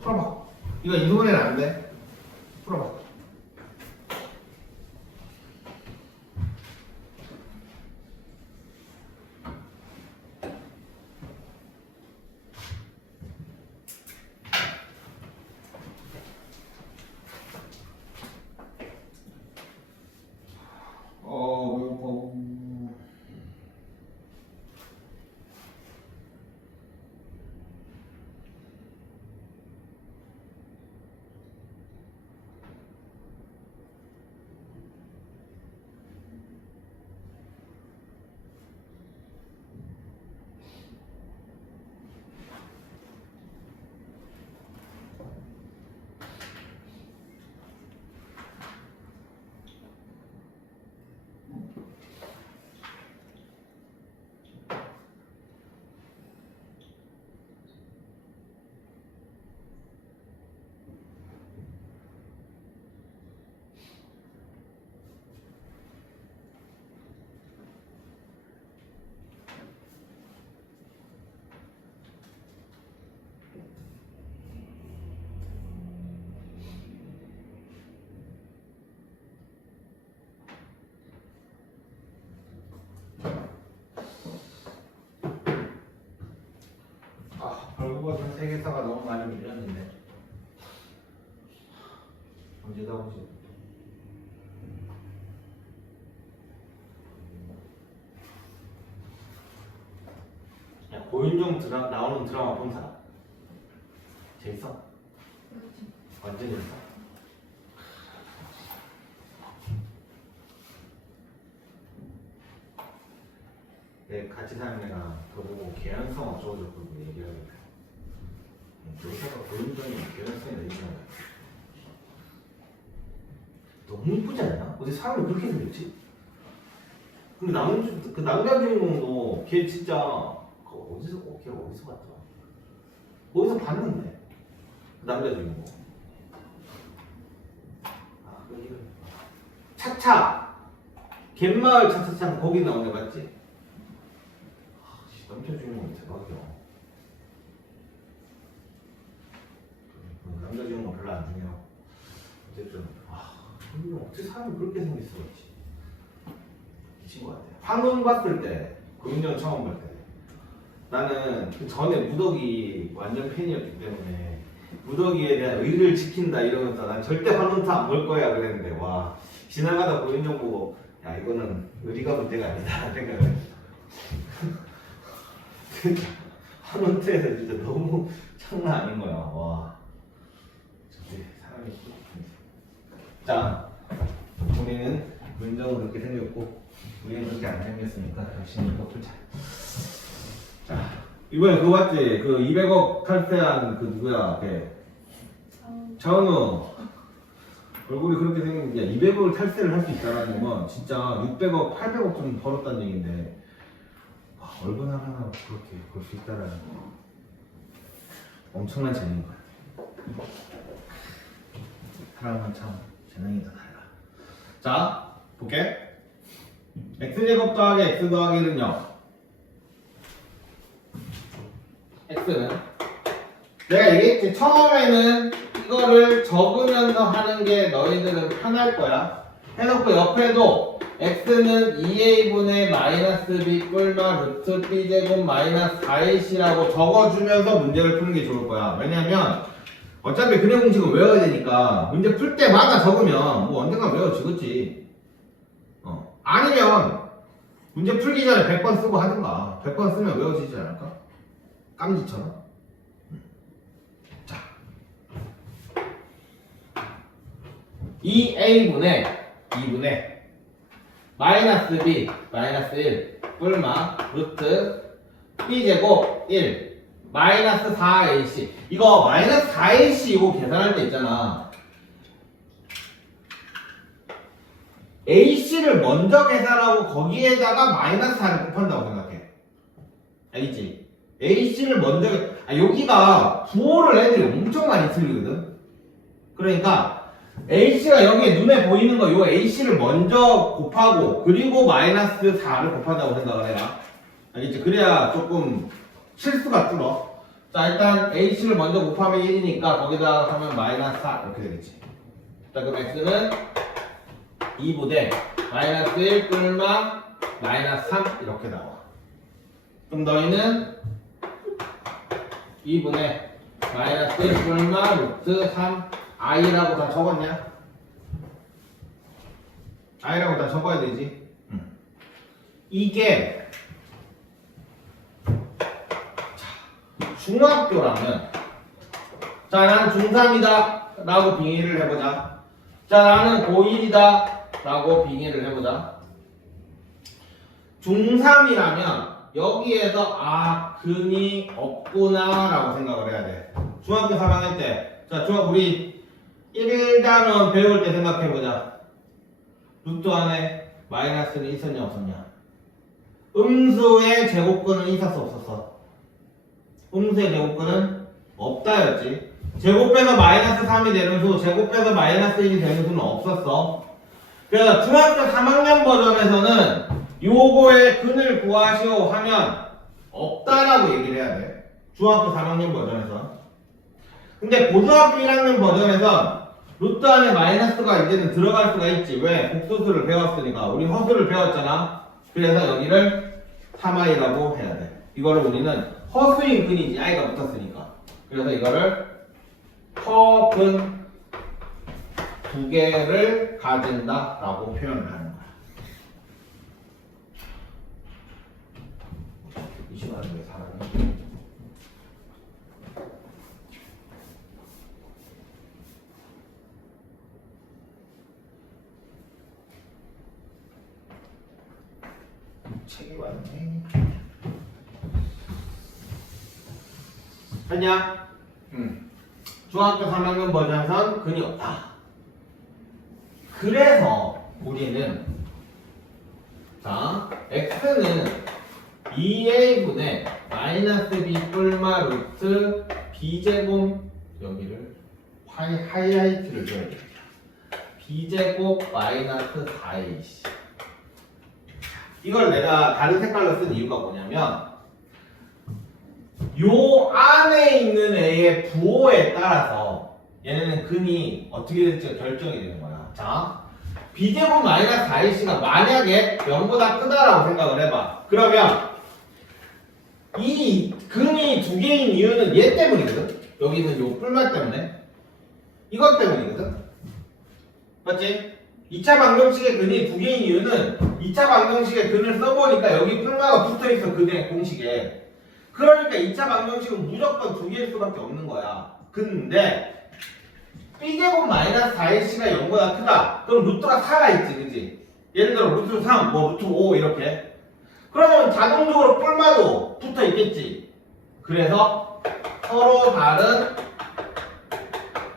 풀어봐. 이거 인수분해는 안 돼. 풀어봐. 결국은 세계사가 너무 많이 밀렸는데 언제 다 오지? 야, 고윤정 나오는 드라마 본 사람 재밌어? 완전 재밌어? 내 같이 사는 애가 저보고 개연성 어쩌고저쩌고 얘기하는데 여기다가 고윤정이 개연성이 얘기하는 거야. 너무 이쁘지 않냐? 어디 사람이 그렇게 생겼지? 근데 그 남자 주인공도 걔 진짜 걔 어디서 봤더라? 어디서 봤는데 그 남자 주인공. 그 이름 차차 갯마을 차차차 거기 나오는 애 맞지? 남자 주인공 대박이야. 남자 주인공 별로 안 중요하고 어쨌든 어떻게 사람이 그렇게 생길 수가 있지? 미친 것 같아. 황혼 봤을 때 고윤정 처음 볼 때 나는 그 전에 무덕이 완전 팬이었기 때문에 무덕이에 대한 의를 지킨다 이러면서 난 절대 황혼타 안 볼 거야 그랬는데 와 지나가다 고윤정 보고 야 이거는 의리가 문제가 아니다 생각을 했어. 진짜 황혼태에서 진짜 너무 장난 아닌 거야. 와 사람이 자 우리는 문정은 그렇게 생겼고 우리는 그렇게 안 생겼으니까 열심히 이거 풀자. 자, 이번에 그거 봤지? 그 200억 탈세한 그 누구야? 걔. 차은우. 얼굴이 그렇게 생긴 게 200억을 탈세를 할 수 있다는 건 진짜 600억, 800억 좀 벌었다는 얘긴데 와, 얼굴 하나 그렇게 벌 수 있다라는 거 엄청난 재능인 거야. 사람은 참 재능이 다 달라. 자, 볼게. x제곱 더하기 x 더하기 1은요. x는 내가 얘기했지. 처음에는 이거를 적으면서 하는 게 너희들은 편할 거야. 해놓고 옆에도 x는 2a분의 마이너스 b 뿔마 루트 b제곱 마이너스 4ac라고 적어주면서 문제를 푸는 게 좋을 거야. 왜냐면 어차피 근해 공식은 외워야 되니까 문제 풀 때마다 적으면 뭐 언젠가 외워지겠지. 아니면 문제 풀기 전에 100번 쓰고 하든가. 100번 쓰면 외워지지 않을까? 깜지처럼. 자, 2a분의 2분의 마이너스 b 마이너스 1 뿔마 루트 b제곱 1 마이너스 4ac. 이거 마이너스 4ac 이거 계산할 때 있잖아. ac를 먼저 계산하고 거기에다가 마이너스 4를 곱한다고 생각해. 알겠지? ac를 먼저 여기가 부호를 애들이 엄청 많이 틀리거든. 그러니까 ac가 여기에 눈에 보이는 거 요 ac를 먼저 곱하고 그리고 마이너스 4를 곱한다고 생각을 해라. 알겠지? 그래야 조금 실수가 줄어. 자, 일단 h를 먼저 곱하면 1이니까 거기다가 하면 마이너스 4 이렇게 되겠지. 자, 그럼 x는 2분의 마이너스 1 뿔마 마이너스 3 이렇게 나와. 그럼 너희는 2분의 마이너스 1 뿔마 루트 3 i라고 다 적었냐? i라고 다 적어야 되지. 이게 중학교라면 자, 나는 중3이다 라고 빙의를 해보자. 자, 나는 고1이다 라고 빙의를 해보자. 중3이라면 여기에서 근이 없구나 라고 생각을 해야 돼. 중학교 3학년 때. 자, 우리 1단원 배울 때 생각해보자. 루트 안에 마이너스는 있었냐 없었냐. 음수의 제곱근은 있었어 없었어? 음수의 제곱근은 없다였지. 제곱해서 마이너스 3이 되는 수, 제곱해서 마이너스 1이 되는 수는 없었어. 그래서 중학교 3학년 버전에서는 요거의 근을 구하시오 하면 없다라고 얘기를 해야 돼. 중학교 3학년 버전에서. 근데 고등학교 1학년 버전에선 루트 안에 마이너스가 이제는 들어갈 수가 있지. 왜? 복수수를 배웠으니까. 우리 허수를 배웠잖아. 그래서 여기를 3i라고 해야 돼. 이거를 우리는 허수인 근이지. i가 붙었으니까. 그래서 이거를 허근 두 개를 가진다 라고 표현을 하는 거야. 이 시간에 왜 사람이 책이 왔네. 했냐? 중학교 3학년 버전에선 근이 없다. 그래서 우리는 자, x는 2a분의 마이너스 b 뿔마 루트 b제곱 여기를 하이라이트를 줘야 됩니다. b제곱 마이너스 4ac. 이걸 내가 다른 색깔로 쓴 이유가 뭐냐면 요 안에 있는 애의 부호에 따라서 얘네는 근이 어떻게 될지가 결정이 되는 거야. 자, b제곱 마이너스 4ac가 만약에 0보다 크다라고 생각을 해봐. 그러면 이 근이 두 개인 이유는 얘 때문이거든. 여기 있는 요 뿔마 때문에. 이것 때문이거든. 맞지? 2차 방정식의 근이 두 개인 이유는 2차 방정식의 근을 써보니까 여기 뿔마가 붙어있어. 근의 공식에. 그러니까 2차 방정식은 무조건 두 개일 수밖에 없는 거야. 근데 b제곱 마이너스 4ac가 0보다 크다. 그럼 루트가 4가 있지, 그치? 예를 들어 루트 3, 뭐 루트 5 이렇게. 그러면 자동적으로 뿔마도 붙어 있겠지. 그래서 서로 다른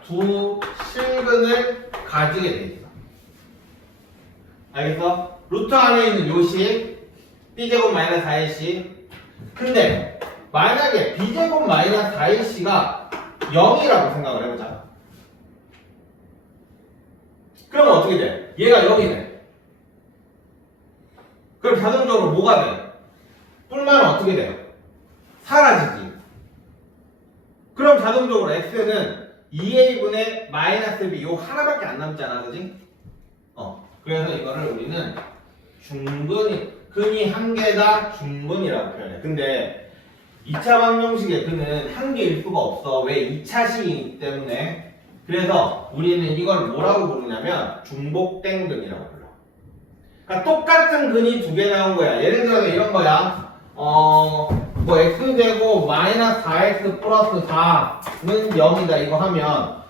두 실근을 가지게 돼 있어. 알겠어? 루트 안에 있는 요식 b제곱 마이너스 4ac. 근데 만약에 b제곱 마이너스 4ac가 0이라고 생각을 해보자. 그러면 어떻게 돼? 얘가 0이네. 그럼 자동적으로 뭐가 돼? 뿔만은 어떻게 돼? 사라지지. 그럼 자동적으로 x는 2a분의 마이너스 b 요 하나밖에 안 남잖아, 그지? 그래서 이거를 우리는 근이 한 개다 중근이라고 표현해. 근데 2차 방정식의 근은 한 개일 수가 없어. 왜? 2차식이기 때문에. 그래서 우리는 이걸 뭐라고 부르냐면 중복된 근이라고 불러. 그러니까 똑같은 근이 두 개 나온 거야. 예를 들어서 이런 거야. 뭐 x제곱 마이너스 4x 플러스 4는 0이다 이거 하면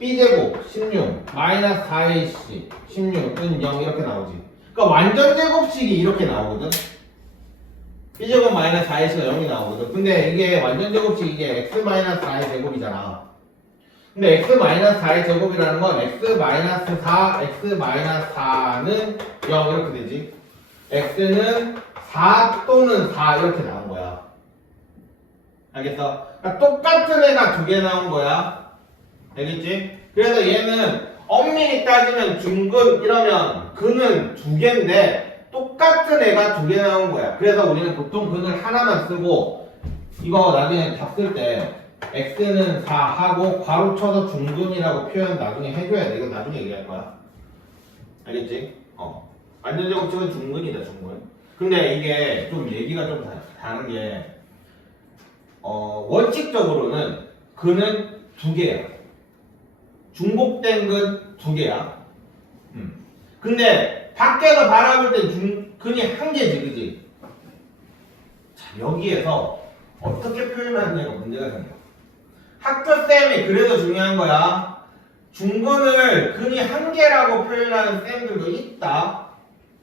b제곱 16 마이너스 4ac 16은 0 이렇게 나오지. 그러니까 완전 제곱식이 이렇게 나오거든. b제곱 마이너스 4ac가 0이 나오거든. 근데 이게 완전 제곱식 이게 x 마이너스 4의 제곱이잖아. 근데 x 마이너스 4의 제곱이라는 건 x 마이너스 4 x 마이너스 4는 0 이렇게 되지. x는 4 또는 4 이렇게 나온 거야. 알겠어? 그러니까 똑같은 애가 두 개 나온 거야. 알겠지? 그래서 얘는 엄밀히 따지면 중근 이러면 근은 두 개인데 똑같은 애가 두 개 나온 거야. 그래서 우리는 보통 근을 하나만 쓰고 이거 나중에 답 쓸 때 x는 4 하고 괄호 쳐서 중근이라고 표현 나중에 해줘야 돼. 이거 나중에 얘기할 거야. 알겠지? 완전 제곱식은 중근이다, 중근. 근데 이게 좀 얘기가 좀 다른 게 원칙적으로는 근은 두 개야. 중복된 근 두 개야. 근데 밖에서 바라볼 땐 근이 한 개지, 그지? 자, 여기에서 어떻게 표현하느냐가 문제가 생겨. 학교쌤이 그래서 중요한 거야. 중근을 근이 한 개라고 표현하는 쌤들도 있다.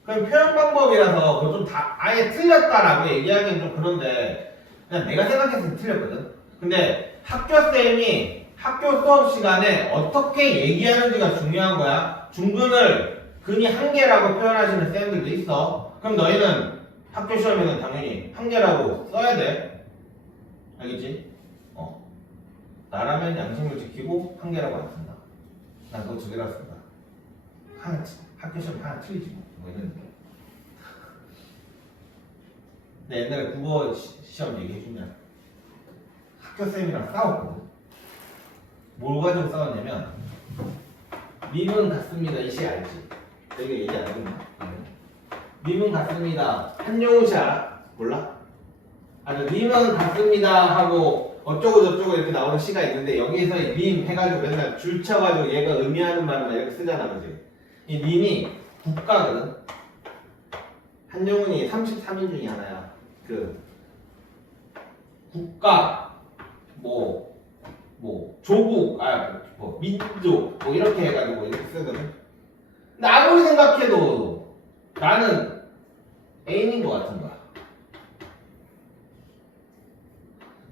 그럼 표현 방법이라서 그거 좀 아예 틀렸다라고 얘기하기는 좀 그런데 그냥 내가 생각했을 때 틀렸거든. 근데 학교쌤이 학교 수업 시간에 어떻게 얘기하는지가 중요한 거야. 중근을 근이 한 개라고 표현하시는 쌤들도 있어. 그럼 너희는 학교 시험에는 당연히 한 개라고 써야 돼. 알겠지? 나라면 양심을 지키고 한 개라고 안 쓴다. 난 그거 두 개라고 쓴다. 하나, 학교 시험 하나 틀리지 뭐 이런 게. 내 옛날에 국어 시험 얘기해주면 학교쌤이랑 싸웠거든. 뭘 가지고 싸웠냐면 님은 같습니다. 이 시 알지? 되게 얘기 안 해봤나? 님은 같습니다. 한용샷 몰라? 님은 같습니다 하고 어쩌고 저쩌고 이렇게 나오는 시가 있는데 여기에서 님 해가지고 맨날 줄 쳐가지고 얘가 의미하는 말만 이렇게 쓰잖아, 그지? 이 님이 국가거든. 한용운이 33인 중에 하나야. 그 국가 뭐 조국, 뭐 민족, 뭐 이렇게 해가지고 이렇게 쓰거든. 근데 아무리 생각해도 나는 애인인 것 같은 거야.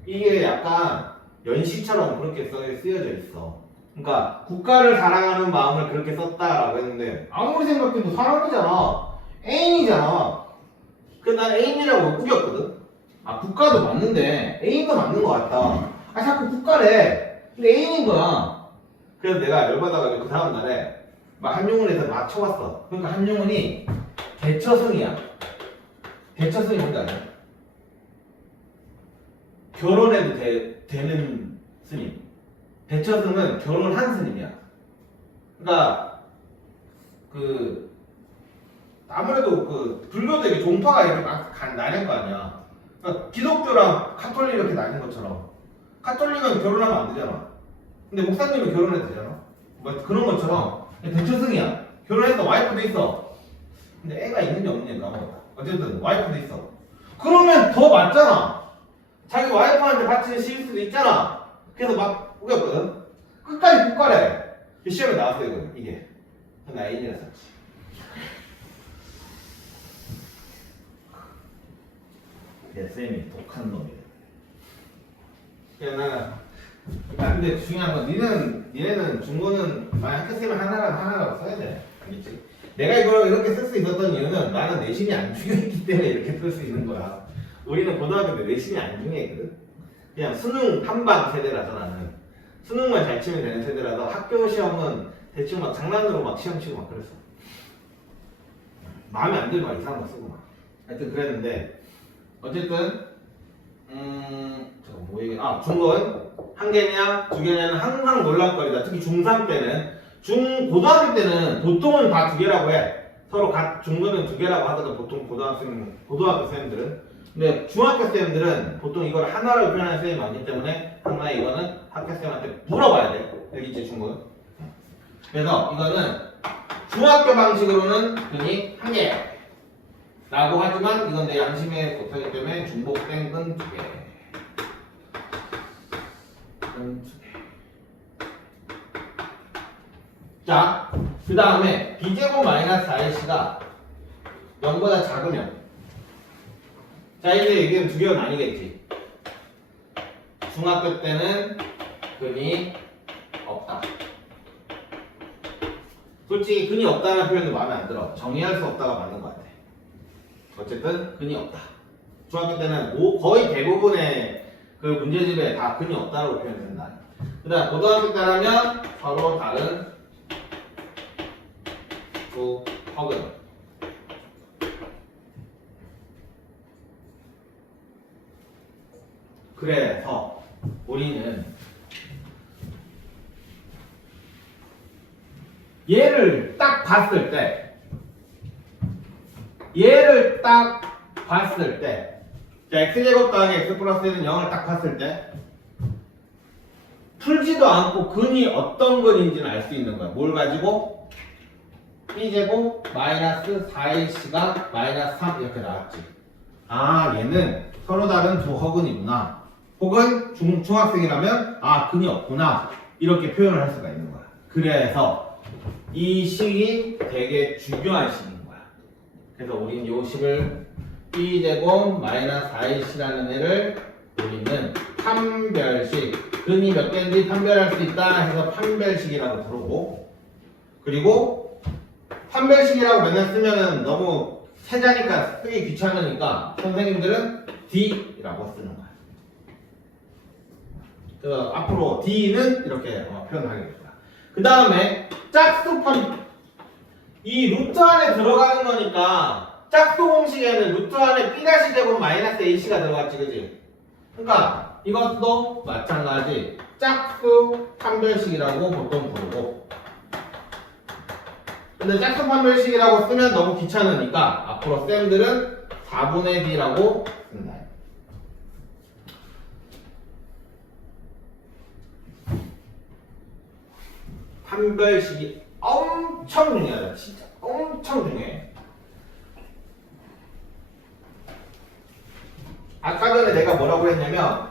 이게 약간 연시처럼 그렇게 쓰여져 있어. 그러니까 국가를 사랑하는 마음을 그렇게 썼다라고 했는데 아무리 생각해도 사람이잖아. 애인이잖아. 그래서 난 애인이라고 우겼거든. 국가도 맞는데 애인도 맞는 것 같다. 자꾸 국가래. 근데 애인인 거야. 그래서 내가 열받아가지고 그 다음 날에 막 한용운에서 막 쳐봤어. 그러니까 한용운이 대처승이야. 대처승이 뭔지 알아? 결혼해도 되는 스님. 대처승은 결혼한 스님이야. 그러니까 아무래도 불교도 이렇게 종파가 이렇게 막 나뉠 거 아니야. 그러니까 기독교랑 카톨릭 이렇게 나뉜 것처럼 카톨릭은 결혼하면 안 되잖아. 근데 목사님은 결혼해도 되잖아. 뭐 그런 것처럼 대처승이야. 결혼해서 와이프도 있어. 근데 애가 있는지 없는지 까먹었다. 어쨌든 와이프도 있어. 그러면 더 맞잖아. 자기 와이프한테 바치는 실수도 있잖아. 그래서 막 우겼거든. 끝까지 국가래. 시험에 나왔어요, 이게. 나 N이라 썼지. 내 쌤이 독한 놈이야. 야, 근데 중요한 건 니네는 중고는 만약 학교 쌤을 하나라고 써야 돼. 알겠지? 내가 이걸 이렇게 쓸 수 있었던 이유는 나는 내신이 안 중요했기 때문에 이렇게 쓸 수 있는 거야. 우리는 고등학교 때 내신이 안 중요했거든. 그냥 수능 한방 세대라서 나는 수능만 잘 치면 되는 세대라서 학교 시험은 대충 막 장난으로 막 시험 치고 막 그랬어. 마음에 안 들면 이상한 거 쓰고 막. 하여튼 그랬는데 어쨌든 잠깐 뭐 얘기? 중고는 한 개냐 두 개냐는 항상 논란거리다. 특히 중3 때는 고등학교 때는 보통은 다 두 개라고 해. 서로 중고는 두 개라고 하거든. 보통 고등학교 쌤들은. 근데 중학교 쌤들은 보통 이걸 하나로 표현하는 쌤이 많기 때문에 항상 이거는 학교 쌤한테 물어봐야 돼. 여기 있지 중고는. 그래서 이거는 중학교 방식으로는 흔히 한 개. 라고 하지만 이건 내 양심에 못하기 때문에 중복 땡근 두 개. 자, 그 다음에 b제곱 마이너스 4ac가 0보다 작으면 자 이제 이게 두 개가 나뉘겠지. 중학교 때는 근이 없다. 솔직히 근이 없다는 표현도 마음에 안 들어. 정의할 수 없다가 맞는 것 같아. 어쨌든 근이 없다. 중학교 때는 거의 대부분의 그 문제집에 다 근이 없다고 표현된다. 그 다음 고등학교 때라면 서로 다른 두 허근. 그래서 우리는 얘를 딱 봤을 때 자, x제곱 더하기 x 플러스 1은 0을 딱 봤을 때 풀지도 않고 근이 어떤 근인지는 알 수 있는 거야. 뭘 가지고? b제곱 마이너스 4ac가 마이너스 3 이렇게 나왔지. 얘는 서로 다른 두 허근이구나. 혹은 중학생이라면 근이 없구나. 이렇게 표현을 할 수가 있는 거야. 그래서 이 식이 되게 중요한 식인 거야. 그래서 우리는 이 식을 b제곱 마이너스 4ac라는 애를 우리는 판별식, 근이 몇 개인지 판별할 수 있다 해서 판별식이라고 부르고, 그리고 판별식이라고 맨날 쓰면은 너무 세자니까 쓰기 귀찮으니까 선생님들은 D라고 쓰는 거야. 그래서 앞으로 D는 이렇게 표현하겠습니다. 그 다음에 짝수판, 이 루트 안에 들어가는 거니까 짝수 공식에는 루트 안에 B-제곱 마이너스 AC가 들어갔지, 그지? 그러니까 이것도 마찬가지 짝수 판별식이라고 보통 부르고, 근데 짝수 판별식이라고 쓰면 너무 귀찮으니까 앞으로 쌤들은 4분의 B라고 쓴다. 판별식이 엄청 중요하다. 진짜 엄청 중요해. 아까 전에 내가 뭐라고 했냐면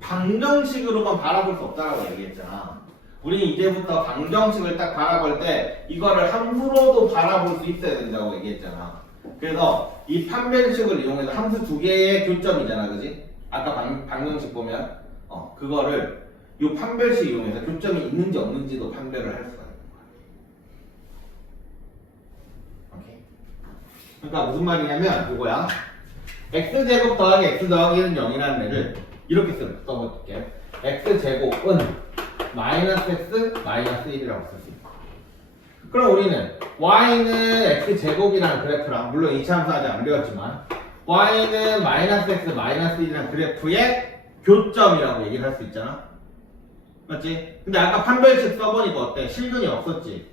방정식으로만 바라볼 수 없다라고 얘기했잖아. 우리는 이제부터 방정식을 딱 바라볼 때 이거를 함수로도 바라볼 수 있어야 된다고 얘기했잖아. 그래서 이 판별식을 이용해서 함수 두 개의 교점이잖아, 그지? 아까 방정식 보면 그거를 이 판별식 이용해서 교점이 있는지 없는지도 판별을 할 수가 있는 거야. 오케이? 그러니까 무슨 말이냐면 이거야. x제곱 더하기 x 더하기 1은 0이라는 애를 이렇게 써볼게. x제곱은 마이너스 x 마이너스 1이라고 쓸 수 있고, 그럼 우리는 y는 x제곱이라는 그래프랑, 물론 2차 함수 아직 안 배웠지만 y는 마이너스 x 마이너스 1이라는 그래프의 교점이라고 얘기를 할 수 있잖아. 맞지? 근데 아까 판별식 써보니까 어때? 실근이 없었지?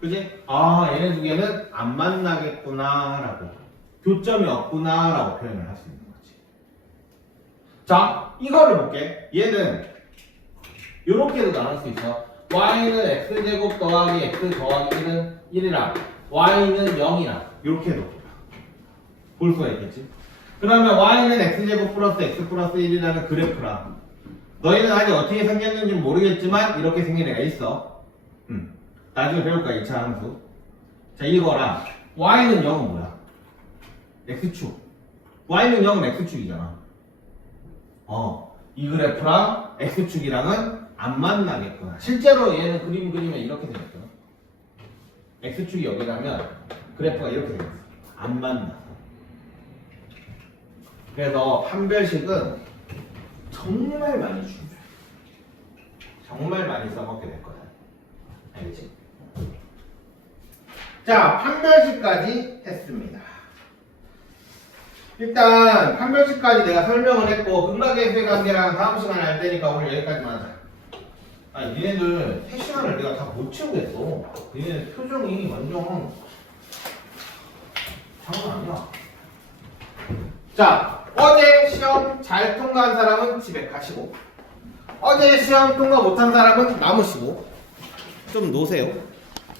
그지? 얘네 두 개는 안 만나겠구나 라고, 교점이 없구나 라고 표현을 할 수 있는 거지. 자, 이거를 볼게. 얘는 요렇게도 나눌 수 있어. y는 x제곱 더하기 x 더하기 1은 1이라, y는 0이라, 요렇게도 볼 수가 있겠지. 그러면 y는 x제곱 플러스 x 플러스 1이라는 그래프라, 너희는 아직 어떻게 생겼는지 모르겠지만 이렇게 생긴 애가 있어. 나중에 배울 거야 2차 함수. 자 이거랑 y는 0은 뭐야? x축. y는 0은 x축이잖아. 이 그래프랑 x축이랑은 안 만나겠구나. 실제로 얘는 그림 그리면 이렇게 생겼거든. x축이 여기라면 그래프가 이렇게 생겼어. 안 만나. 그래서 판별식은 정말 많이 중요해. 정말 많이 써먹게 될 거야. 알겠지? 자, 판별식까지 했습니다. 일단 판별식까지 내가 설명을 했고 근각의 관계랑 다음 시간에 할 테니까 오늘 여기까지만 하자. 아니 니네들 3시간을 내가 다 못 채우겠어. 니네 표정이 완전 장난 아니야. 자, 어제 시험 잘 통과한 사람은 집에 가시고 어제 시험 통과 못한 사람은 남으시고 좀 노세요.